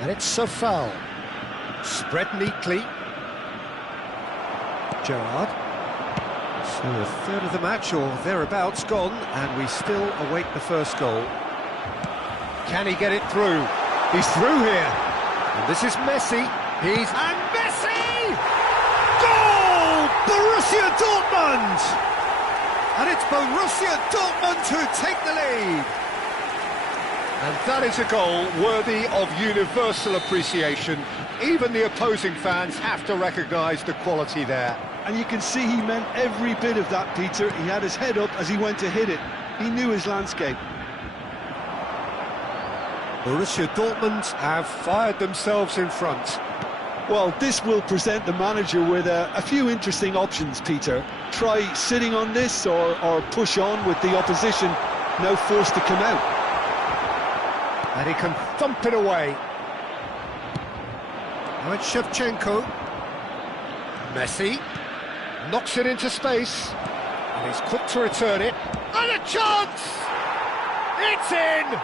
And it's Sofal. Spread neatly. Gerrard. So a third of the match, or thereabouts, gone, and we still await the first goal. Can he get it through? He's through here. And this is Messi. And Messi! Goal! Borussia Dortmund! And it's Borussia Dortmund who take the lead. And that is a goal worthy of universal appreciation. Even the opposing fans have to recognise the quality there. And you can see he meant every bit of that, Peter. He had his head up as he went to hit it. He knew his landscape. Borussia Dortmund have fired themselves in front. Well, this will present the manager with a few interesting options, Peter. Try sitting on this or push on with the opposition now forced to come out. And he can thump it away. Now it's Shevchenko. Messi knocks it into space. And he's quick to return it. And a chance! It's in!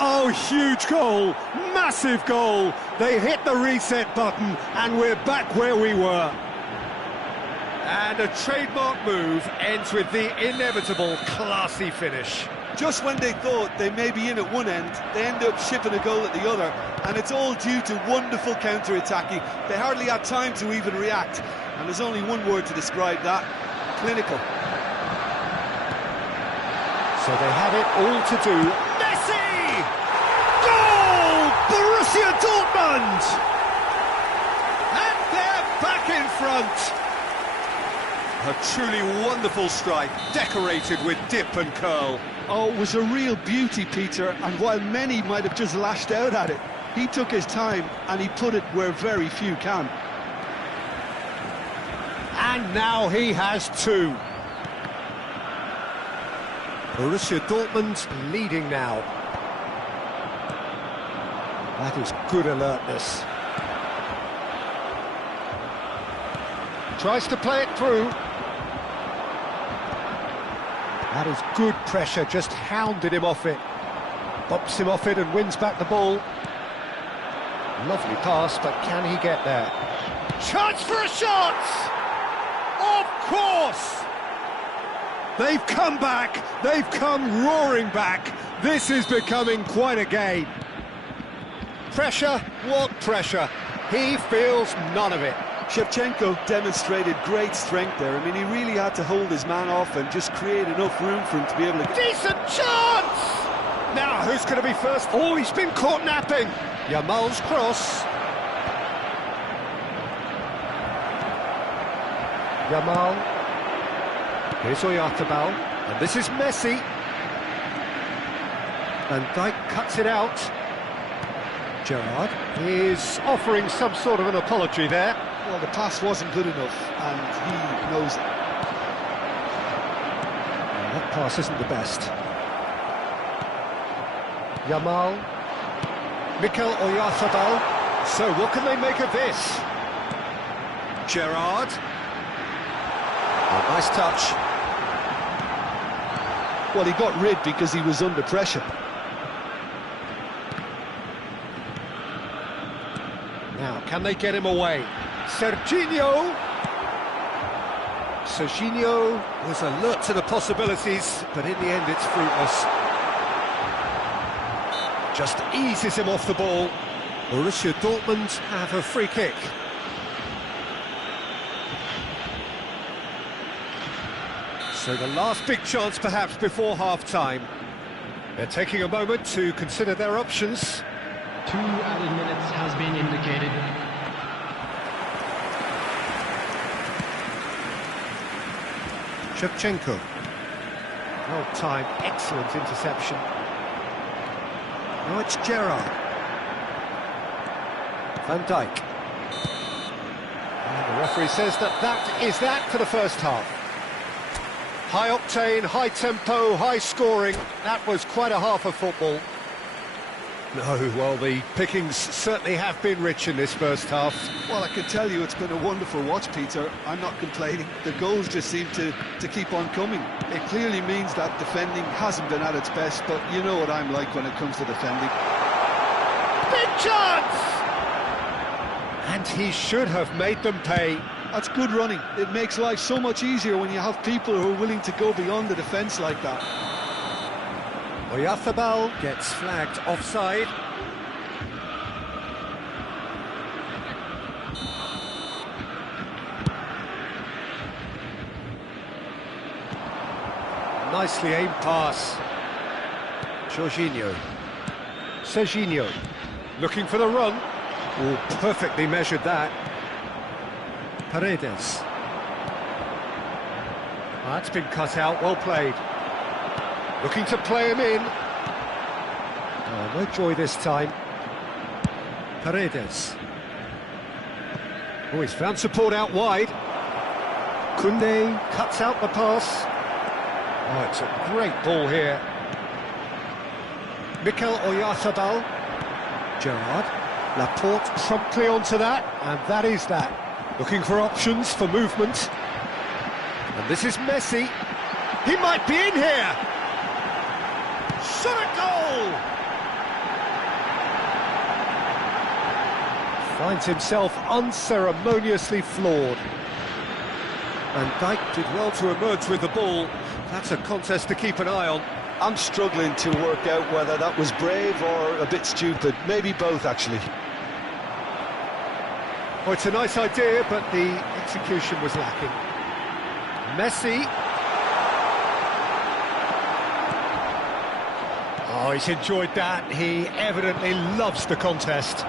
Oh, huge goal, massive goal. They hit the reset button and we're back where we were. And a trademark move ends with the inevitable classy finish. Just when they thought they may be in at one end, they end up shipping a goal at the other, and it's all due to wonderful counter-attacking. They hardly had time to even react, and there's only one word to describe that: clinical. So they have it all to do. Messi! Borussia Dortmund! And they're back in front! A truly wonderful strike, decorated with dip and curl. Oh, it was a real beauty, Peter, and while many might have just lashed out at it, he took his time and he put it where very few can. And now he has two. Borussia Dortmund leading now. That is good alertness. Tries to play it through. That is good pressure, just hounded him off it. Bumps him off it and wins back the ball. Lovely pass, but can he get there? Chance for a shot! Of course! They've come back, they've come roaring back. This is becoming quite a game. Pressure, what pressure? He feels none of it. Shevchenko demonstrated great strength there. I mean, he really had to hold his man off and just create enough room for him to be able to... Decent chance! Now, who's going to be first? Oh, he's been caught napping. Yamal's cross. Yamal. Here's Oyarzabal. And this is Messi. Van Dijk cuts it out. Gerrard is offering some sort of an apology there. Well, the pass wasn't good enough, and he knows it. That pass isn't the best. Yamal. Mikel Oyarzabal. So, what can they make of this? Gerrard. Oh, nice touch. Well, he got rid because he was under pressure. Now, can they get him away? Serginho was alert to the possibilities, but in the end it's fruitless. Just eases him off the ball. Borussia Dortmund have a free kick. So the last big chance perhaps before half-time. They're taking a moment to consider their options. 2 added minutes has been indicated. Shevchenko. Well timed, excellent interception. Now it's Gerrard. Van Dijk. And the referee says that is that for the first half. High octane, high tempo, high scoring. That was quite a half of football. No, well, the pickings certainly have been rich in this first half. Well, I can tell you it's been a wonderful watch, Peter. I'm not complaining. The goals just seem to keep on coming. It clearly means that defending hasn't been at its best, but you know what I'm like when it comes to defending. Big chance! And he should have made them pay. That's good running. It makes life so much easier when you have people who are willing to go beyond the defence like that. Oyarzabal gets flagged offside. Nicely aimed pass. Serginho looking for the run. Oh, perfectly measured that. Paredes. That's been cut out, well played. Looking to play him in. Oh, no joy this time. Paredes. Oh, he's found support out wide. Koundé cuts out the pass. Oh, it's a great ball here. Mikel Oyarzabal. Gerrard. Laporte promptly onto that, and that is that. Looking for options for movement. And this is Messi. He might be in here. Shot a goal! Finds himself unceremoniously floored. Van Dijk did well to emerge with the ball. That's a contest to keep an eye on. I'm struggling to work out whether that was brave or a bit stupid. Maybe both, actually. Oh, it's a nice idea, but the execution was lacking. Messi. Oh, he's enjoyed that. He evidently loves the contest.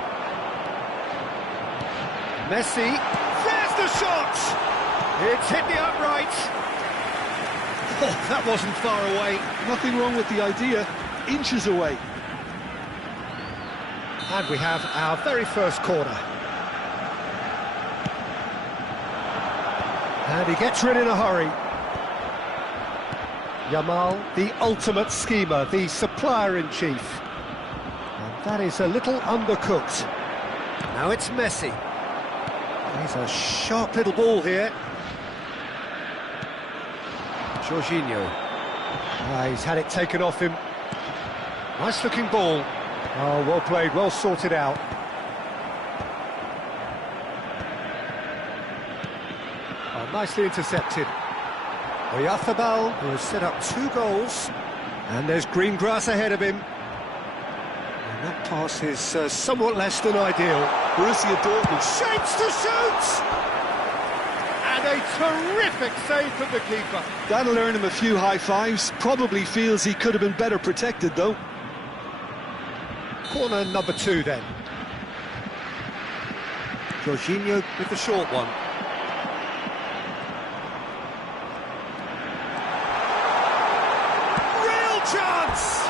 Messi. There's the shot! It's hit the upright. Oh, that wasn't far away. Nothing wrong with the idea, inches away. And we have our very first corner. And he gets rid in a hurry. Yamal, the ultimate schemer, the supplier-in-chief. And that is a little undercooked. Now it's Messi. He's a sharp little ball here. Jorginho. He's had it taken off him. Nice looking ball. Oh, well played, well sorted out. Oh, nicely intercepted. Oyarzabal, who has set up 2 goals. And there's green grass ahead of him. And that pass is somewhat less than ideal. Borussia Dortmund. Shapes to shoot! And a terrific save from the keeper. That'll earn him a few high fives. Probably feels he could have been better protected, though. Corner number 2 then. Jorginho with the short one. Real chance!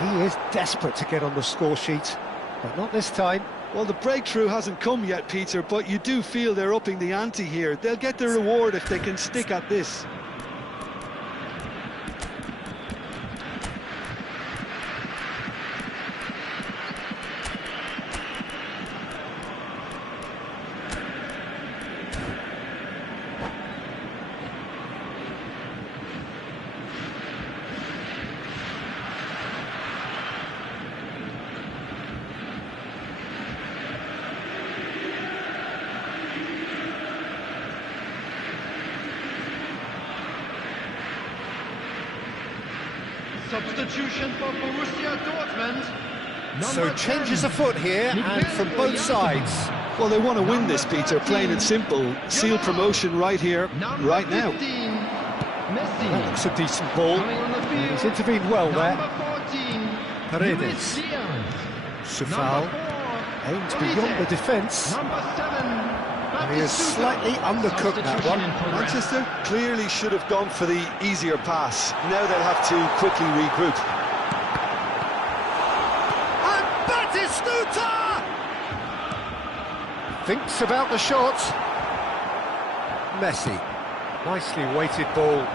He is desperate to get on the score sheet, but not this time. Well, the breakthrough hasn't come yet, Peter, but you do feel they're upping the ante here. They'll get the reward if they can stick at this. Substitution for Borussia Dortmund. So changes afoot here, and from both sides. Well, they want to win this, Peter, plain and simple. Seal promotion right here, right now. That looks a decent ball. He's intervened well there. Paredes. Sufal aims beyond the defence. And he has slightly undercooked that one. Manchester clearly should have gone for the easier pass. Now they'll have to quickly regroup. And Batistuta! Thinks about the shot. Messi. Nicely weighted ball.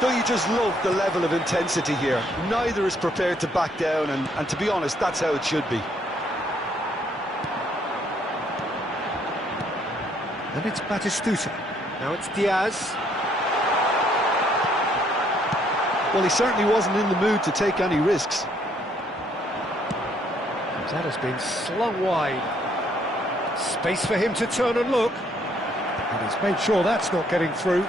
Don't you just love the level of intensity here? Neither is prepared to back down, and to be honest, that's how it should be. And it's Batistuta. Now it's Diaz. Well, he certainly wasn't in the mood to take any risks. That has been slung wide. Space for him to turn and look. And he's made sure that's not getting through.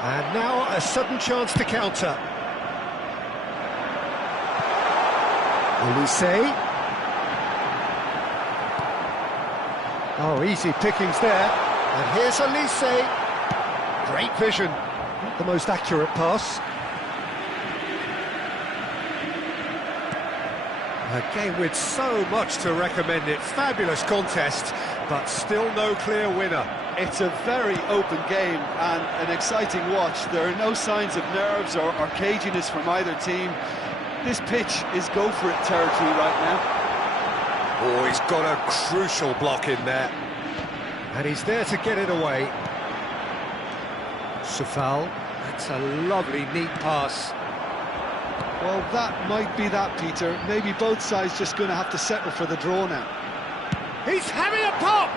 And now a sudden chance to counter. Olise. Oh, easy pickings there. And here's Olise. Great vision. Not the most accurate pass. A game with so much to recommend it. Fabulous contest, but still no clear winner. It's a very open game and an exciting watch. There are no signs of nerves or caginess from either team. This pitch is go-for-it territory right now. Oh, he's got a crucial block in there. And he's there to get it away. Sufal, that's a lovely, neat pass. Well, that might be that, Peter. Maybe both sides just going to have to settle for the draw now. He's having a pop!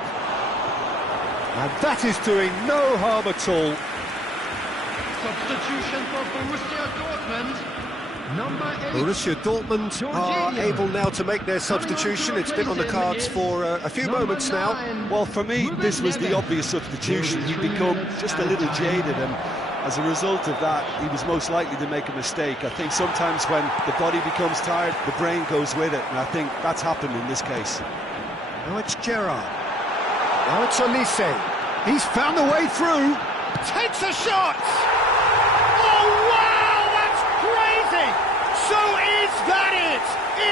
And that is doing no harm at all. Substitution for Borussia Dortmund. Number 8. Borussia Dortmund are able now to make their substitution. It's been on the cards for a few moments now. Well, for me, this was the obvious substitution. He'd become just a little jaded, and As a result of that, he was most likely to make a mistake. I think sometimes when the body becomes tired, the brain goes with it, and I think that's happened in this case. Now it's Gerrard. Now it's Olise. He's found a way through. Takes a shot! Oh, wow, that's crazy! So is that it?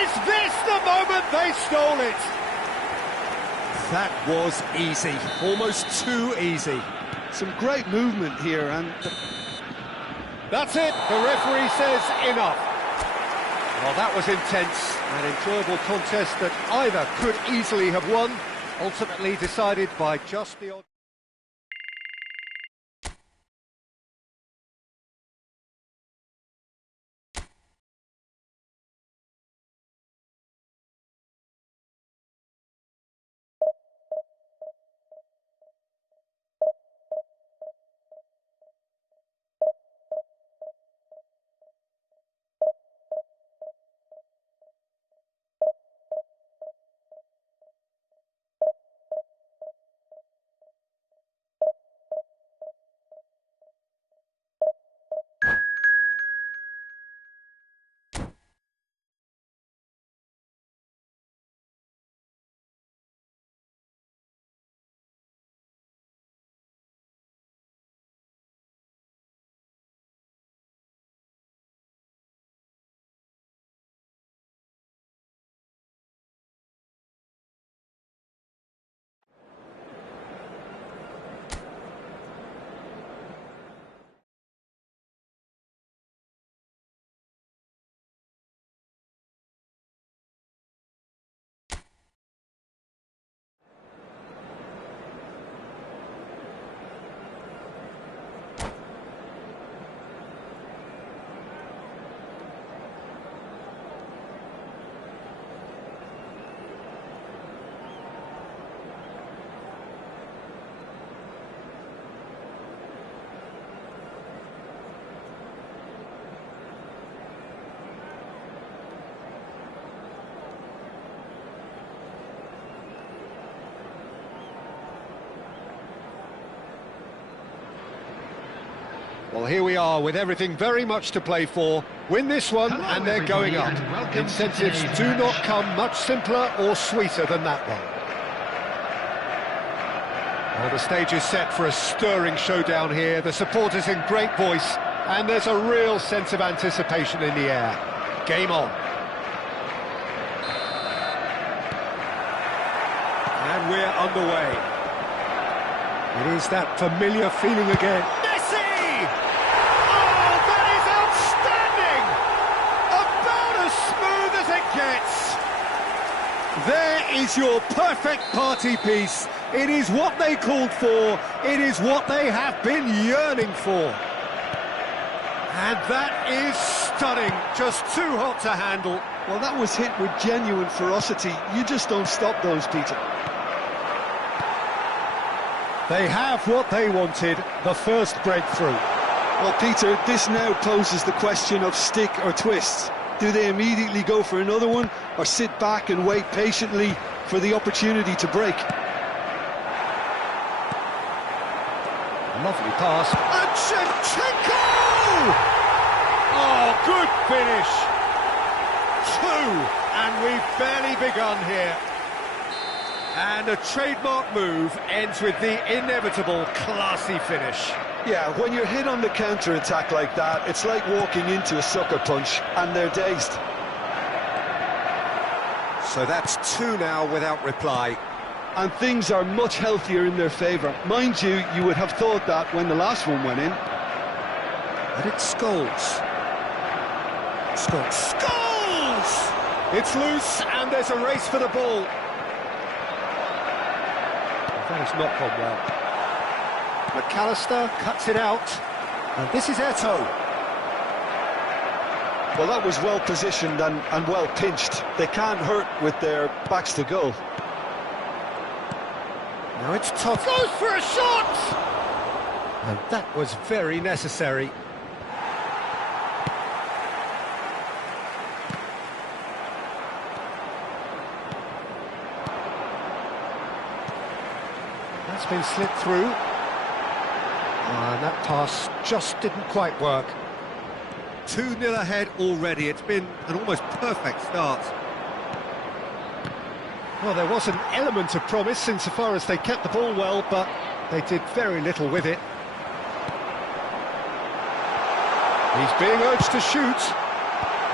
Is this the moment they stole it? That was easy, almost too easy. Some great movement here, and That's it, the referee says enough. Well, that was intense, an enjoyable contest that either could easily have won, ultimately decided by just the odd... Well, here we are with everything very much to play for. Win this one and they're going up. Incentives do not come much simpler or sweeter than that one. Well, the stage is set for a stirring showdown here. The supporters in great voice, and there's a real sense of anticipation in the air. Game on. And we're underway. It is that familiar feeling again. There is your perfect party piece. It is what they called for. It is what they have been yearning for. And that is stunning. Just too hot to handle. well, that was hit with genuine ferocity. You just don't stop those, Peter. They have what they wanted, the first breakthrough. Well, Peter, this now poses the question of stick or twist. Do they immediately go for another one, or sit back and wait patiently for the opportunity to break? Lovely pass. And Shevchenko! Oh, good finish. 2, and we've barely begun here. And a trademark move ends with the inevitable classy finish. Yeah, when you're hit on the counter-attack like that, it's like walking into a sucker punch, and they're dazed. So that's 2 now without reply. And things are much healthier in their favour. Mind you, you would have thought that when the last one went in. And it's Scholes. Goals! It's loose, and there's a race for the ball. That has not gone well. McAllister cuts it out, and this is Eto'o. Well, that was well positioned and well pinched. They can't hurt with their backs to goal. Now it's tough. Goes for a shot! And that was very necessary. That's been slipped through. Oh, And that pass just didn't quite work. 2-0 ahead already. It's been an almost perfect start. Well, there was an element of promise insofar as they kept the ball well, but they did very little with it. He's being urged to shoot.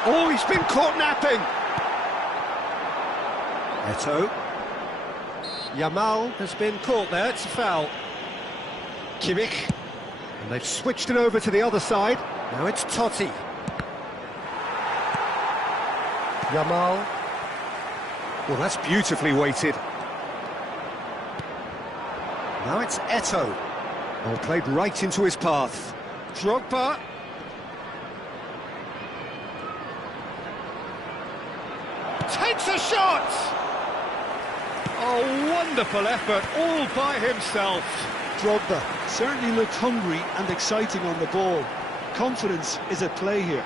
Oh, he's been caught napping. Eto'o. Yamal has been caught there, it's a foul. Kimmich. And they've switched it over to the other side. Now it's Totti. Yamal. Well, that's beautifully weighted. Now it's Eto'o. Well, played right into his path. Drogba. Takes a shot! Oh, wonderful effort, all by himself. Drogba certainly looked hungry and exciting on the ball. Confidence is at play here.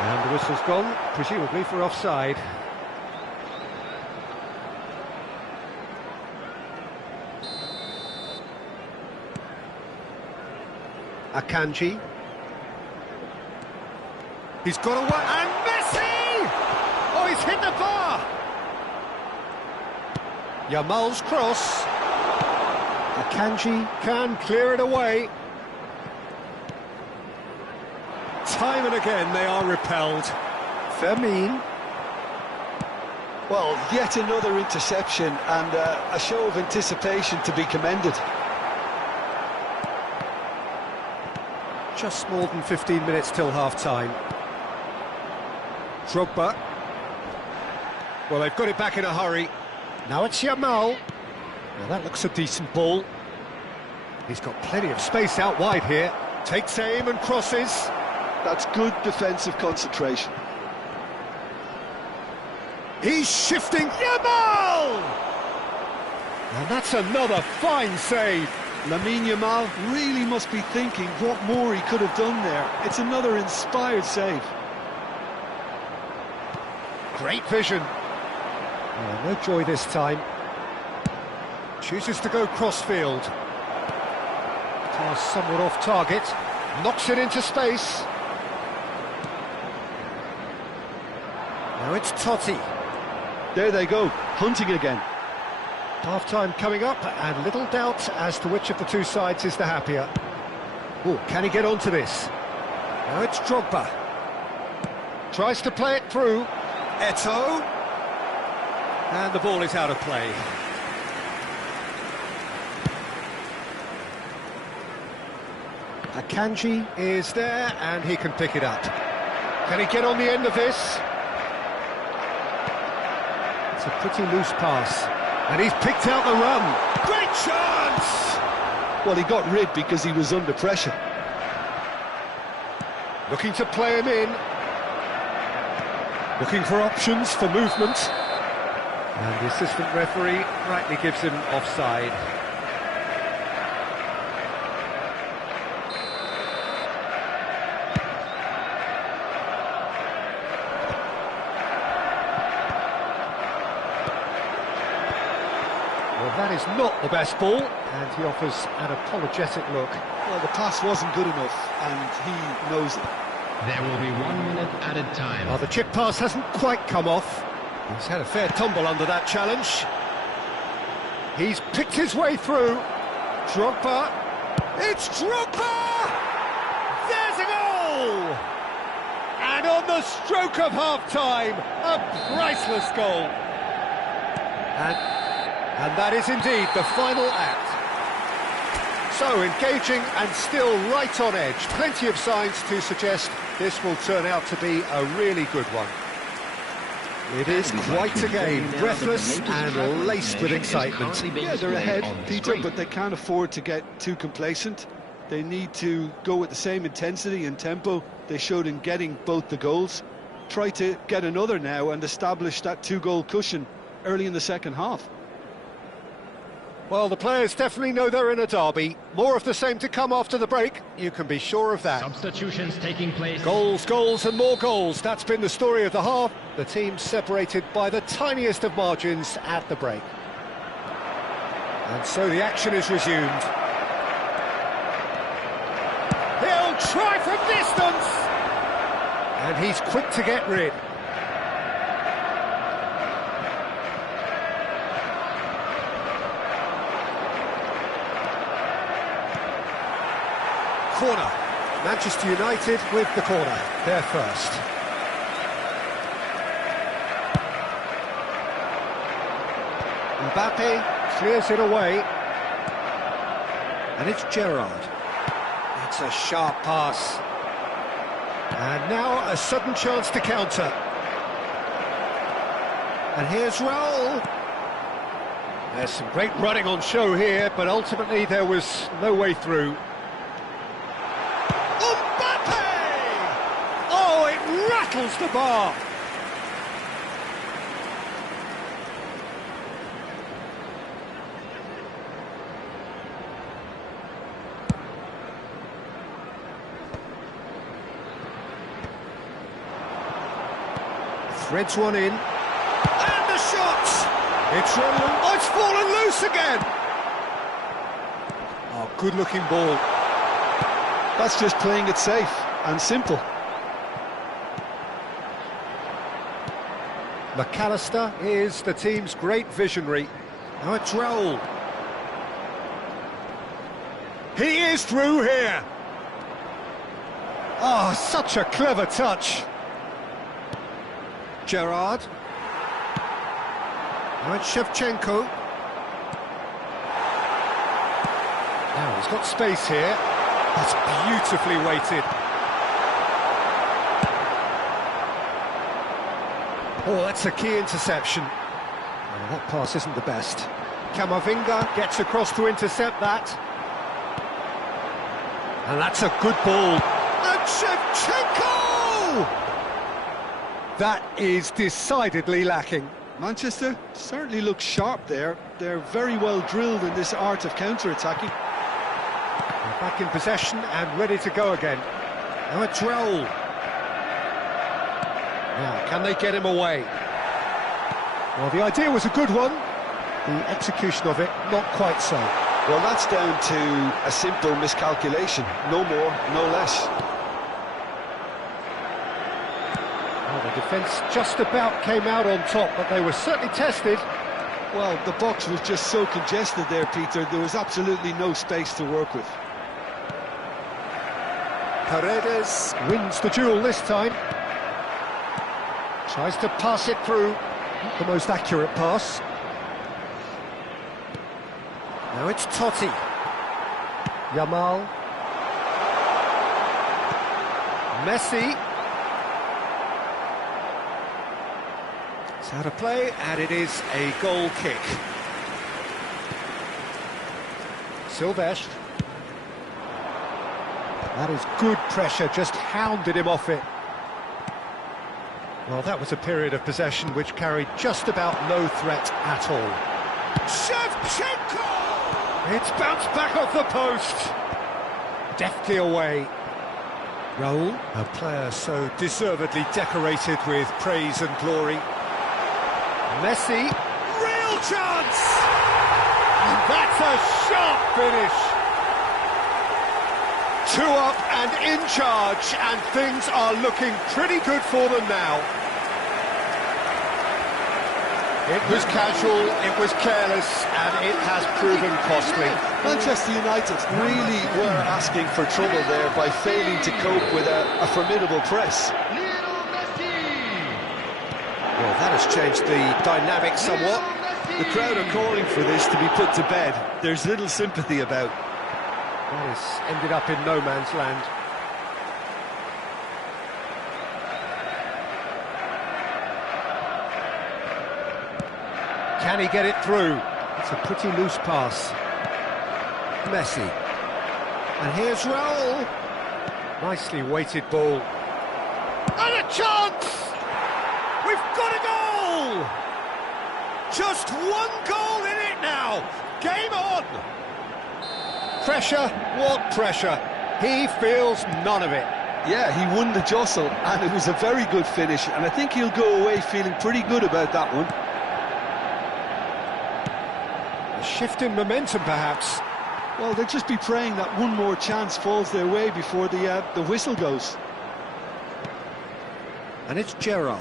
And the whistle's gone, presumably for offside. Akanji. He's got away, and Messi! Oh, he's hit the bar! Yamal's cross. Akanji can clear it away. Time and again they are repelled. Fermin. Well, yet another interception and a show of anticipation to be commended. Just more than 15 minutes till half-time. Drogba. Well, they've got it back in a hurry. Now it's Yamal. Now that looks a decent ball. He's got plenty of space out wide here. Takes aim and crosses. That's good defensive concentration. He's shifting. Yamal! And that's another fine save. Lamine Yamal really must be thinking what more he could have done there. It's another inspired save. Great vision. Oh, no joy this time. Chooses to go crossfield. Pass somewhat off target. Knocks it into space. Now it's Totti. There they go, hunting again. Half-time coming up, and little doubt as to which of the two sides is the happier. Oh, can he get onto this? Now it's Drogba. Tries to play it through. Eto'o. And the ball is out of play. Akanji is there, and he can pick it up. Can he get on the end of this? It's a pretty loose pass. And he's picked out the run. Great chance! Well, he got rid because he was under pressure. Looking to play him in. Looking for options for movement. And the assistant referee rightly gives him offside. Well, that is not the best ball, and he offers an apologetic look. Well, the pass wasn't good enough, and he knows it. There will be 1 minute added time. Well, the chip pass hasn't quite come off. He's had a fair tumble under that challenge. He's picked his way through. Drogba. It's Drogba! There's a goal! And on the stroke of half-time, a priceless goal. And that is indeed the final act. So, engaging and still right on edge. Plenty of signs to suggest this will turn out to be a really good one. It is quite a game, breathless and laced with excitement. Yeah, they're ahead, Peter, but they can't afford to get too complacent. They need to go with the same intensity and tempo they showed in getting both the goals. Try to get another now and establish that two-goal cushion early in the second half. Well, the players definitely know they're in a derby. More of the same to come after the break, you can be sure of that. Substitutions taking place. Goals, goals and more goals. That's been the story of the half. The team separated by the tiniest of margins at the break. And so the action is resumed. And he's quick to get rid. Corner. Manchester United with the corner. They're first. Mbappe clears it away. And it's Gerrard. It's a sharp pass. And now a sudden chance to counter. And here's Raul. There's some great running on show here, but ultimately there was no way through. Mbappe! Oh, it rattles the bar. Threads one in. And the shot! It's run loose. Oh, it's fallen loose again! Oh, good-looking ball. That's just playing it safe and simple. McAllister is the team's great visionary. Now it's Raul. He is through here! Oh, such a clever touch. Gerrard. Now it's Shevchenko. Now he's got space here. That's beautifully weighted. Oh, that's a key interception. Oh, that pass isn't the best. Camavinga gets across to intercept that. And that's a good ball. And Shevchenko! That is decidedly lacking. Manchester certainly looks sharp there. They're very well drilled in this art of counter-attacking. They're back in possession and ready to go again. Now it's Raul. Now, can they get him away? Well, the idea was a good one. The execution of it, not quite so. Well, that's down to a simple miscalculation. No more, no less. Well, the defence just about came out on top, but they were certainly tested. Well, the box was just so congested there, Peter. There was absolutely no space to work with. Paredes wins the duel this time. Tries to pass it through. Not the most accurate pass. Now it's Totti. Yamal. Messi. It's out of play, and it is a goal kick. Silvestre. That is good pressure, just hounded him off it. Well, that was a period of possession which carried just about no threat at all. Shevchenko! It's bounced back off the post. Deftly away. Raul, a player so deservedly decorated with praise and glory. Messi, real chance! And that's a sharp finish. 2 up and in charge, and things are looking pretty good for them now. It was casual, it was careless, and it has proven costly. Manchester United really were asking for trouble there by failing to cope with a formidable press. Well, that has changed the dynamic somewhat. The crowd are calling for this to be put to bed. There's little sympathy about. That has ended up in no man's land. Can he get it through? It's a pretty loose pass. Messi. And here's Raul. Nicely weighted ball. And a chance! We've got a goal! Just one goal in it now. Game on! Pressure, what pressure? He feels none of it. Yeah, he won the jostle, and it was a very good finish, and I think he'll go away feeling pretty good about that one. A shift in momentum, perhaps. Well, they'll just be praying that one more chance falls their way before the whistle goes. And it's Gerrard.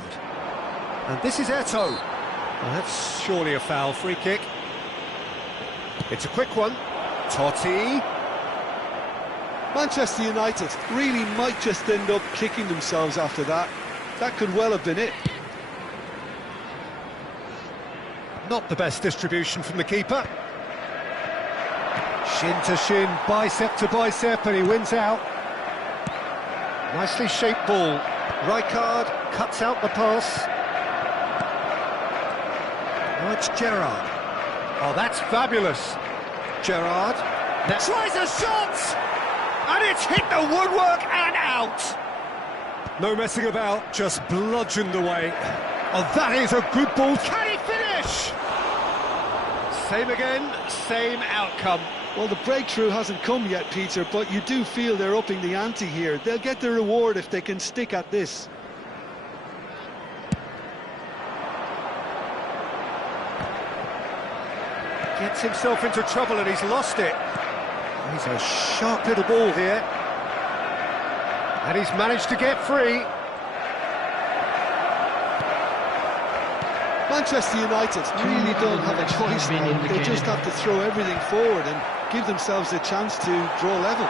And this is Eto'o. Well, that's surely a foul. Free kick. It's a quick one. Totti. Manchester United really might just end up kicking themselves after that. That could well have been it. Not the best distribution from the keeper. Shin to shin, bicep to bicep, and he wins out. Nicely shaped ball. Rijkaard cuts out the pass. Now it's Gerrard. Oh, that's fabulous. Gerrard. Tries a shot! And it's hit the woodwork and out! No messing about, just bludgeoned away. Oh, that is a good ball. Can he finish? Same again, same outcome. Well, the breakthrough hasn't come yet, Peter, but you do feel they're upping the ante here. They'll get the reward if they can stick at this. Gets himself into trouble and he's lost it. He's a sharp little ball here. And he's managed to get free. Manchester United really don't have a choice now. They just have to throw everything forward and give themselves a chance to draw level.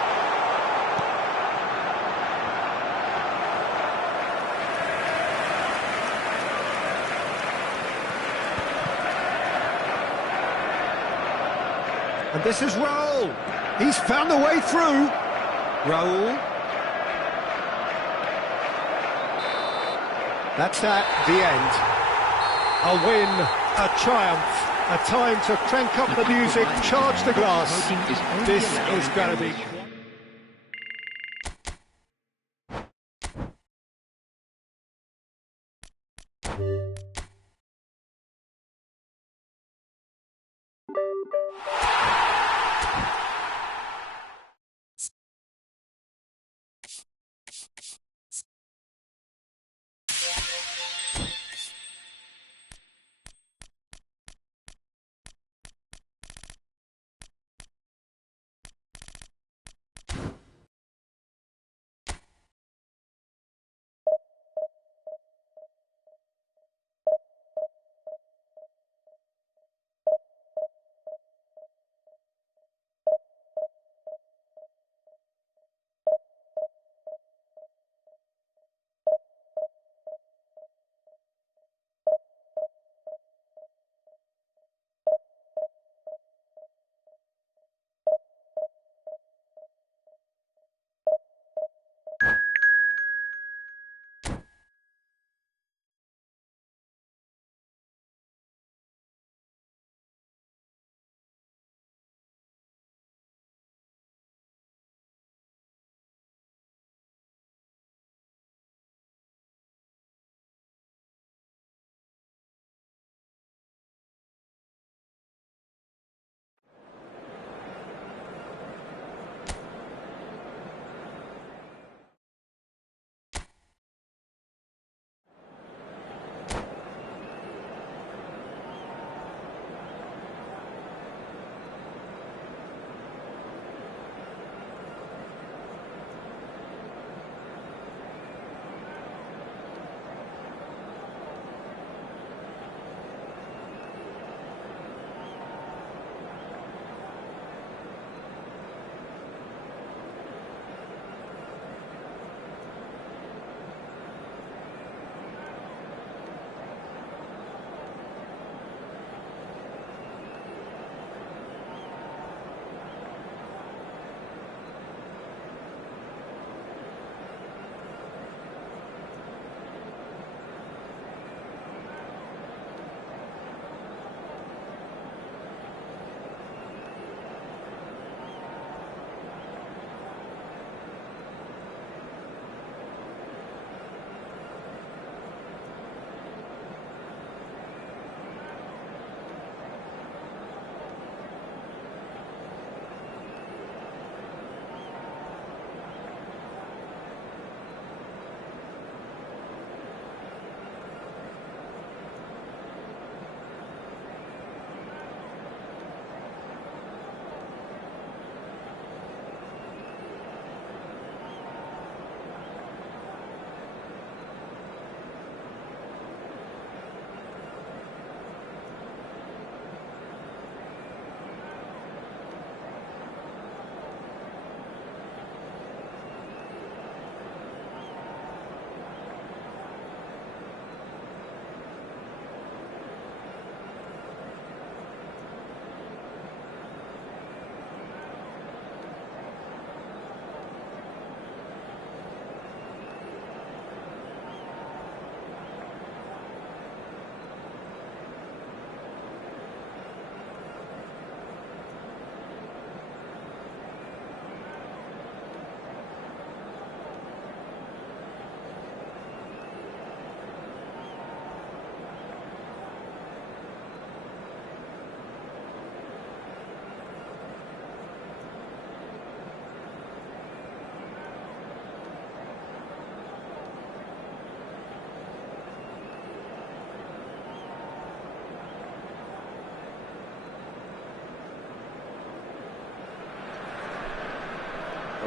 And this is Raul. He's found the way through. Raul. That's at the end. A win, a triumph, a time to crank up the music, charge the glass. This is going to be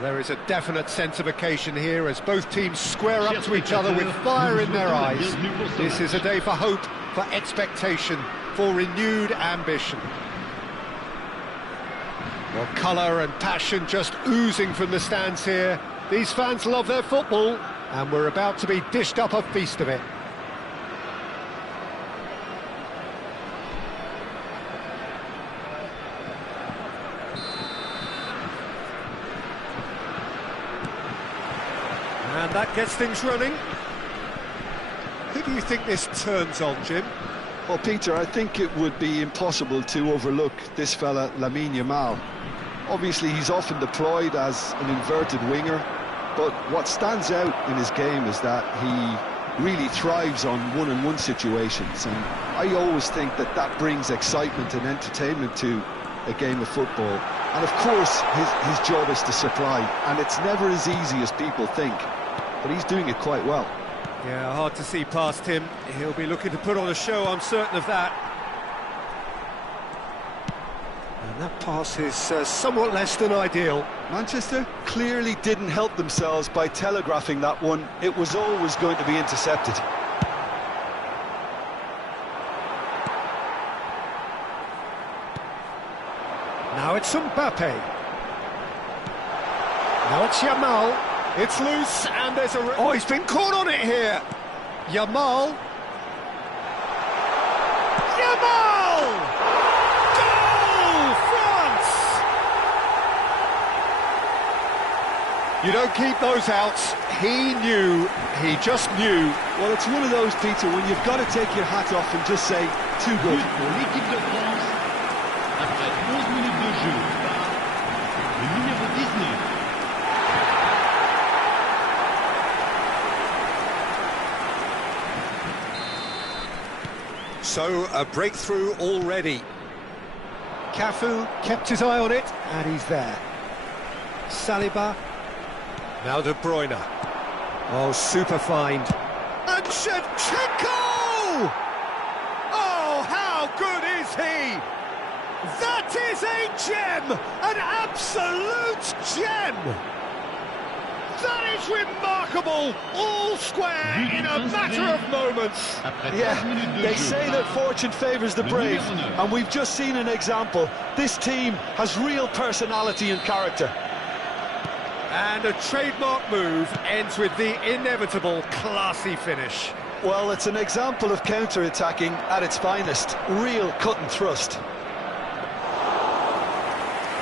Well, there is a definite sense of occasion here as both teams square up to each other with fire in their eyes. This is a day for hope, for expectation, for renewed ambition. Well, colour and passion just oozing from the stands here. These fans love their football, and we're about to be dished up a feast of it. And that gets things running. Who do you think this turns on, Jim? Well, Peter, I think it would be impossible to overlook this fella, Lamine Yamal. Obviously, he's often deployed as an inverted winger, but what stands out in his game is that he really thrives on one-on-one situations, and I always think that that brings excitement and entertainment to a game of football. And of course, his job is to supply, and it's never as easy as people think, but he's doing it quite well. Yeah, hard to see past him. He'll be looking to put on a show, I'm certain of that. And that pass is somewhat less than ideal. Manchester clearly didn't help themselves by telegraphing that one. It was always going to be intercepted. Now it's Mbappe. Now it's Yamal. It's loose, and there's a... Oh, he's been caught on it here! Yamal. Yamal! Goal! France! You don't keep those outs. He knew. He just knew. Well, it's one of those, Peter, when you've got to take your hat off and just say, too good. Pour l'équipe de France, après 11 minutes de jeu, le numéro 19. So, a breakthrough already. Cafu kept his eye on it, and he's there. Saliba. Now De Bruyne. Oh, super find. And Shevchenko! Oh, how good is he? That is a gem! An absolute gem! That is remarkable! All square in a matter of moments! Yeah, they say that fortune favours the brave, and we've just seen an example. This team has real personality and character. And a trademark move ends with the inevitable classy finish. Well, it's an example of counter-attacking at its finest. Real cut and thrust.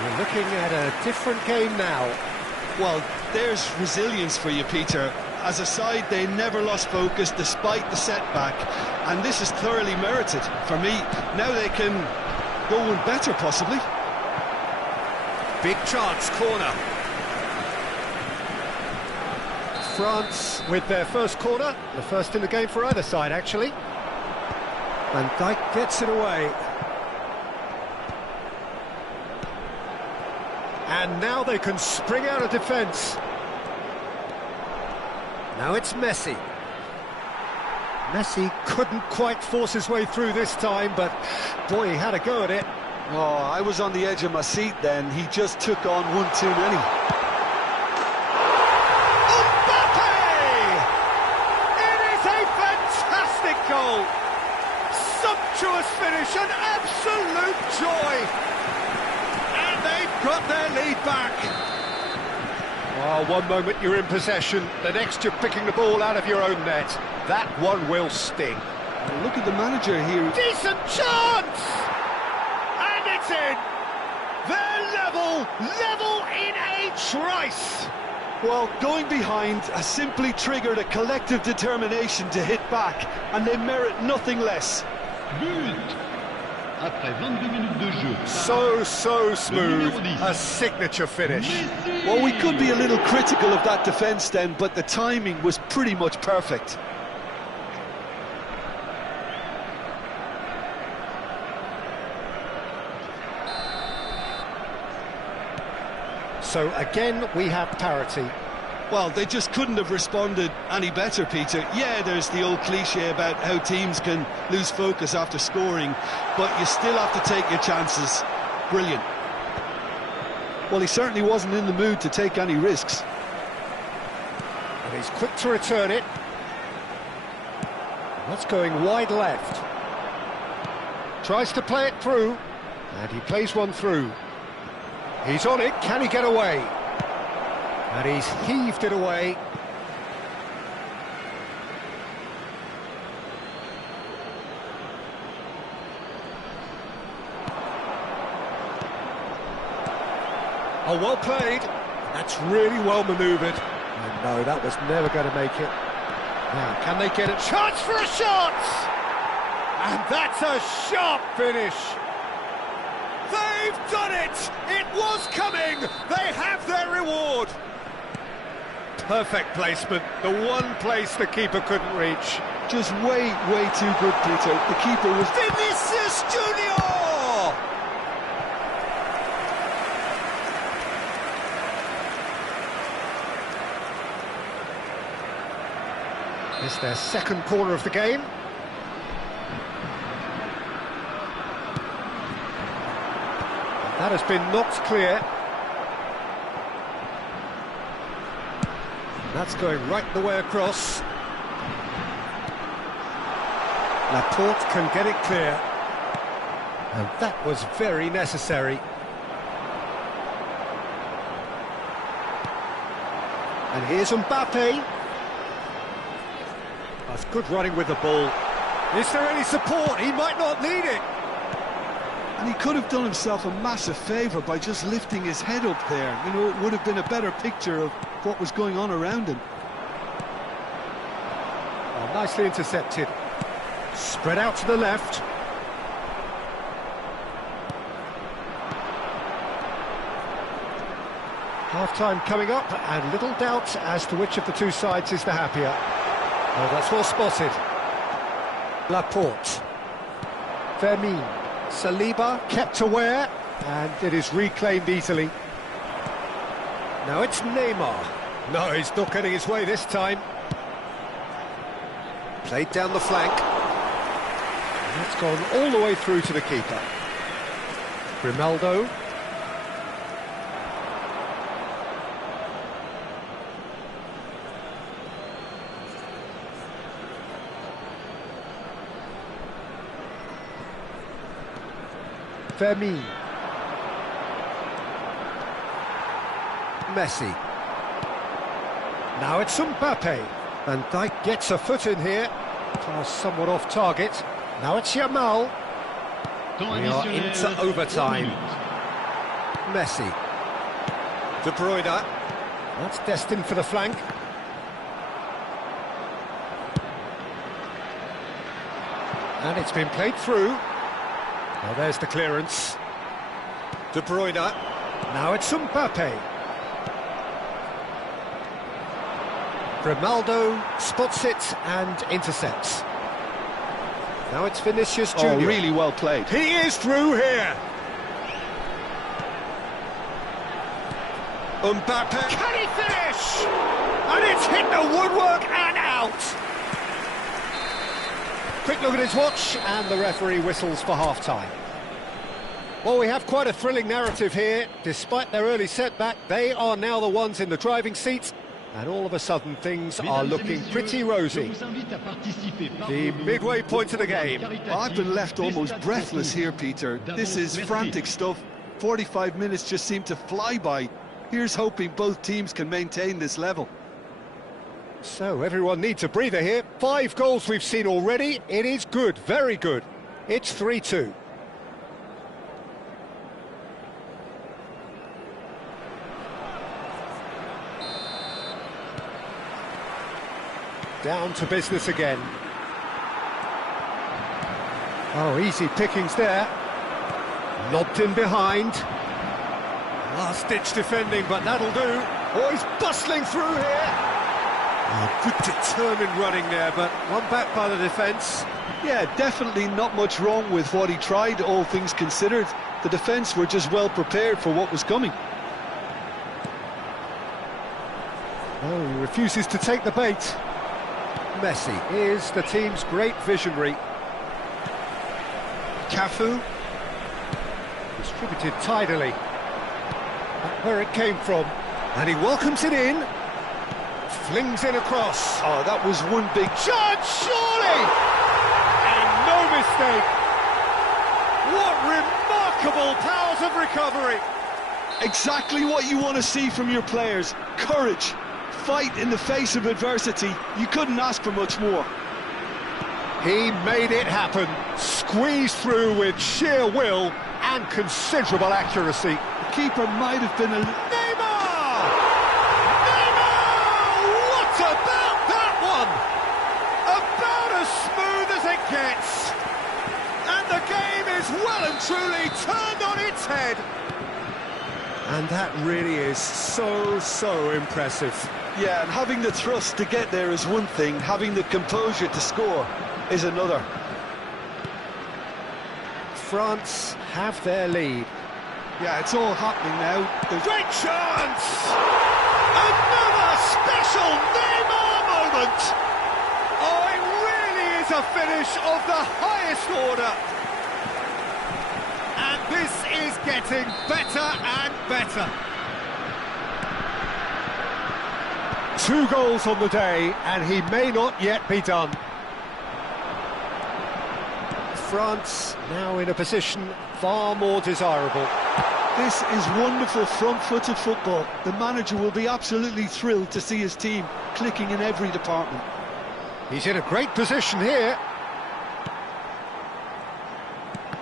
We're looking at a different game now. Well, there's resilience for you, Peter. As a side, they never lost focus despite the setback, and this is thoroughly merited. For me, now they can go one better, possibly. Big chance, corner. France with their first corner, the first in the game for either side, actually. Van Dijk gets it away. And now they can spring out of defence. Now it's Messi. Messi couldn't quite force his way through this time, but boy, he had a go at it. Oh, I was on the edge of my seat then. He just took on one too many. Mbappe! It is a fantastic goal. Sumptuous finish, an absolute joy. They've got their lead back. Oh, one moment you're in possession, the next you're picking the ball out of your own net. That one will sting. Well, look at the manager here. Decent chance! And it's in! They're level in a trice! Well, going behind has simply triggered a collective determination to hit back, and they merit nothing less. But après 22 minutes de jeu. So smooth, a signature finish. Well, we could be a little critical of that defence then, but the timing was pretty much perfect. So again, we have parity. Well, they just couldn't have responded any better, Peter. Yeah, there's the old cliche about how teams can lose focus after scoring, but you still have to take your chances. Brilliant. Well, he certainly wasn't in the mood to take any risks. And he's quick to return it. That's going wide left. Tries to play it through, and he plays one through. He's on it, can he get away? And he's heaved it away. Oh, well played. That's really well manoeuvred. And no, that was never going to make it. Now, can they get a chance for a shot? And that's a sharp finish. They've done it! It was coming! They have their reward! Perfect placement, the one place the keeper couldn't reach. Just way too good, Peter. The keeper was... Vinicius Junior! It's their second corner of the game. That has been knocked clear. That's going right the way across. Laporte can get it clear. And that was very necessary. And here's Mbappe. That's good running with the ball. Is there any support? He might not need it. And he could have done himself a massive favour by just lifting his head up there. You know, it would have been a better picture of what was going on around him. Oh, nicely intercepted. Spread out to the left. Half-time coming up, and little doubt as to which of the two sides is the happier. Oh, that's well spotted. Laporte. Fermin. Saliba kept aware, and it is reclaimed easily. Now it's Neymar. No, he's not getting his way this time. Played down the flank. And it's gone all the way through to the keeper. Grimaldo. Fermin. Messi. Now it's Mbappe. Van Dijk gets a foot in here. Pass somewhat off target. Now it's Yamal. We are into overtime. Messi. De Bruyne. That's destined for the flank. And it's been played through. Well, there's the clearance. De Bruyne. Now it's Mbappe. Grimaldo spots it and intercepts. Now it's Vinicius Junior. Oh, really well played. He is through here. Mbappe. Can he finish? And it's hit the woodwork and out. Quick look at his watch, and the referee whistles for half-time. Well, we have quite a thrilling narrative here. Despite their early setback, they are now the ones in the driving seat, and all of a sudden things are looking pretty rosy. The midway point of the game. I've been left almost breathless here, Peter. This is frantic stuff. 45 minutes just seem to fly by. Here's hoping both teams can maintain this level. So everyone needs a breather here. 5 goals we've seen already. It is good, very good. It's 3-2. Down to business again. Oh, easy pickings there. Lobbed in behind. Last-ditch defending, but that'll do. Oh, he's bustling through here. Oh, good determined running there, but one back by the defence. Yeah, definitely not much wrong with what he tried, all things considered. The defence were just well prepared for what was coming. Oh, he refuses to take the bait. Messi is the team's great visionary. Cafu. Distributed tidily. Where it came from. And he welcomes it in. Flings it across. Oh, that was one big Chance, surely! And no mistake. What remarkable powers of recovery. exactly what you want to see from your players. Courage, fight in the face of adversity. You couldn't ask for much more. He made it happen, squeezed through with sheer will and considerable accuracy. The keeper might have been a... Neymar! Neymar! What about that one? About as smooth as it gets. And the game is well and truly turned on its head. And that really is so impressive. Yeah, and having the thrust to get there is one thing, having the composure to score is another. France have their lead. Yeah, it's all happening now. Great chance! Another special Neymar moment! Oh, it really is a finish of the highest order. And this is getting better and better. 2 goals on the day, and he may not yet be done. France now in a position far more desirable. This is wonderful front-footed football. The manager will be absolutely thrilled to see his team clicking in every department. He's in a great position here.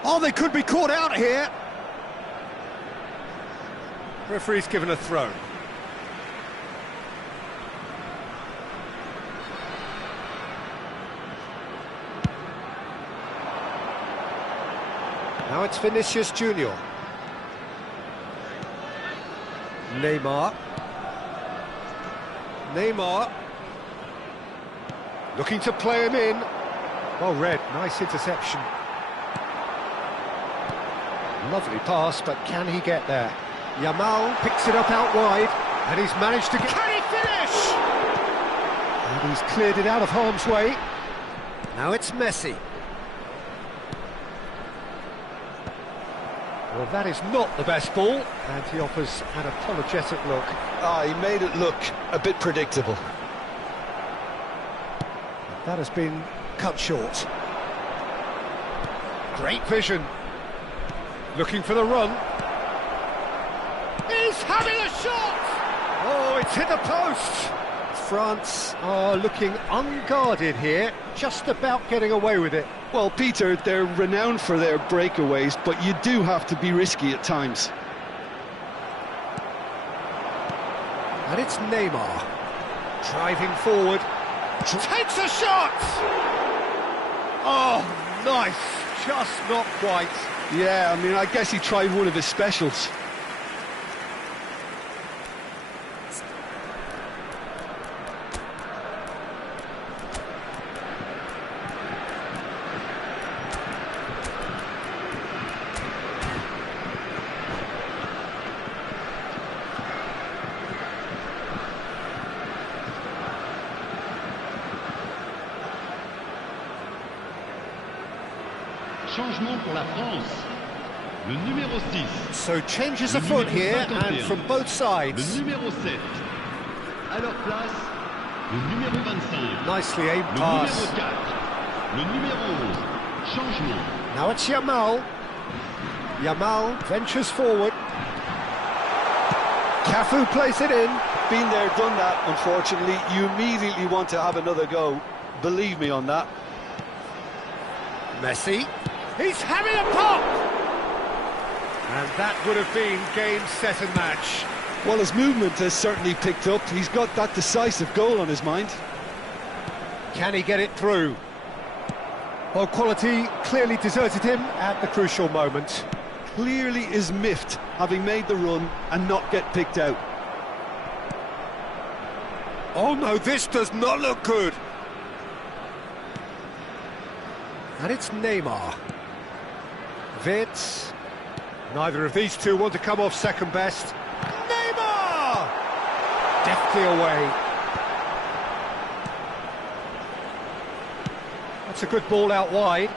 Oh, they could be caught out here. Referee's given a throw. Now it's Vinicius Junior. Neymar. Looking to play him in. Well read, nice interception. Lovely pass, but can he get there? Yamal picks it up out wide, and he's managed to get... Can he finish? And he's cleared it out of harm's way. Now it's Messi. Well, that is not the best ball, and he offers an apologetic look. He made it look a bit predictable. That has been cut short. Great vision. Looking for the run. He's having a shot! Oh, it's hit the post! France are looking unguarded here, just about getting away with it. Well, Peter, they're renowned for their breakaways, but you do have to be risky at times. And it's Neymar. Driving forward. Takes a shot! Oh, nice. Just not quite. Yeah, I mean, I guess he tried one of his specials. Changement pour la France. Le numéro 6. So changes of foot here, and from both sides. Le numéro 7. À leur place, le numéro 25. Nicely aimed Le pass. numéro 4. Le numéro 11. Changement. Now it's Yamal. Yamal ventures forward. Cafu plays it in. Been there, done that, unfortunately. You immediately want to have another go. Believe me on that. Messi. He's having a pop! And that would have been game, set and match. Well, his movement has certainly picked up. He's got that decisive goal on his mind. Can he get it through? Well, quality clearly deserted him at the crucial moment. Clearly is miffed, having made the run and not get picked out. Oh no, this does not look good. And it's Neymar. Vitz. Neither of these two want to come off second best. Neymar! Deftly away. That's a good ball out wide.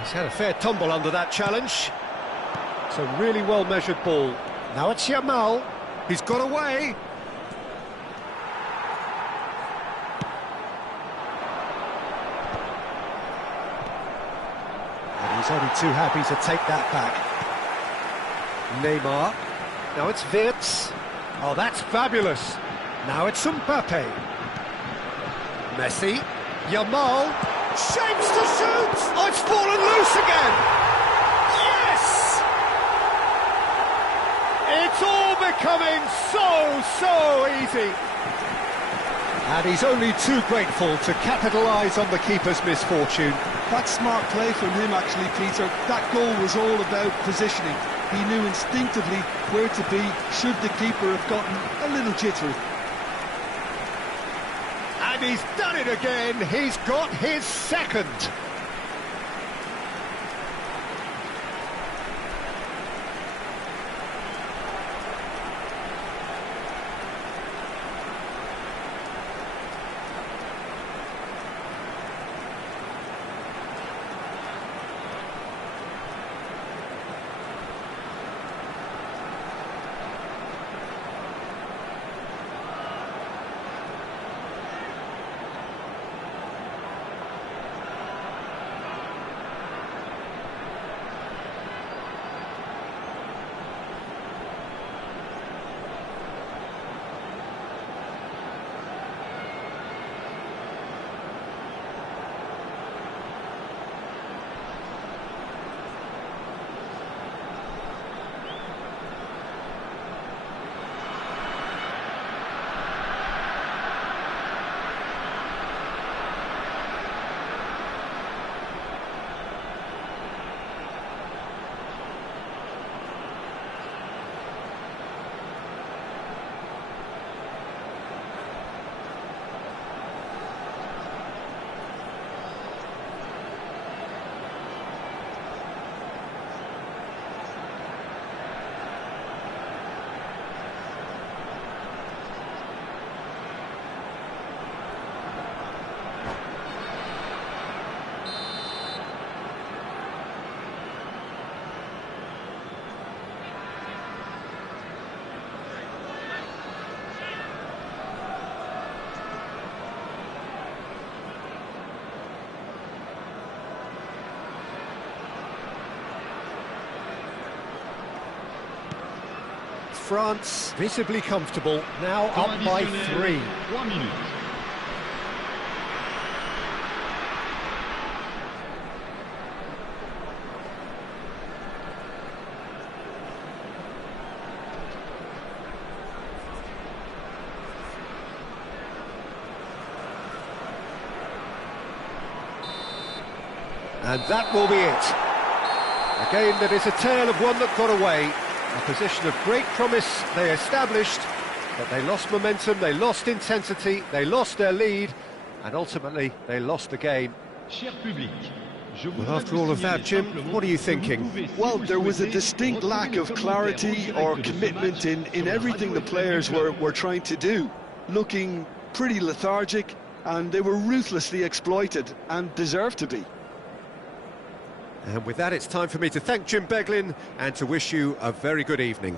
He's had a fair tumble under that challenge. It's a really well-measured ball. Now it's Yamal. He's got away. And he's only too happy to take that back. Neymar. Now it's Wirtz. Oh, that's fabulous. Now it's Mbappe. Messi. Yamal. Shapes to shoot! Oh, it's fallen loose again! Yes! It's all becoming so easy. And he's only too grateful to capitalise on the keeper's misfortune. That's smart play from him, actually, Peter. That goal was all about positioning. He knew instinctively where to be should the keeper have gotten a little jittery. And he's done it again. He's got his second. France visibly comfortable, now up by 3. 1 minute. And that will be it. A game that is a tale of one that got away. A position of great promise they established, but they lost momentum, they lost intensity, they lost their lead, and ultimately they lost the game. Well, after all of that, Jim, what are you thinking? Well, there was a distinct lack of clarity or commitment in everything the players were trying to do. Looking pretty lethargic, and they were ruthlessly exploited, and deserved to be. And with that, it's time for me to thank Jim Beglin and to wish you a very good evening.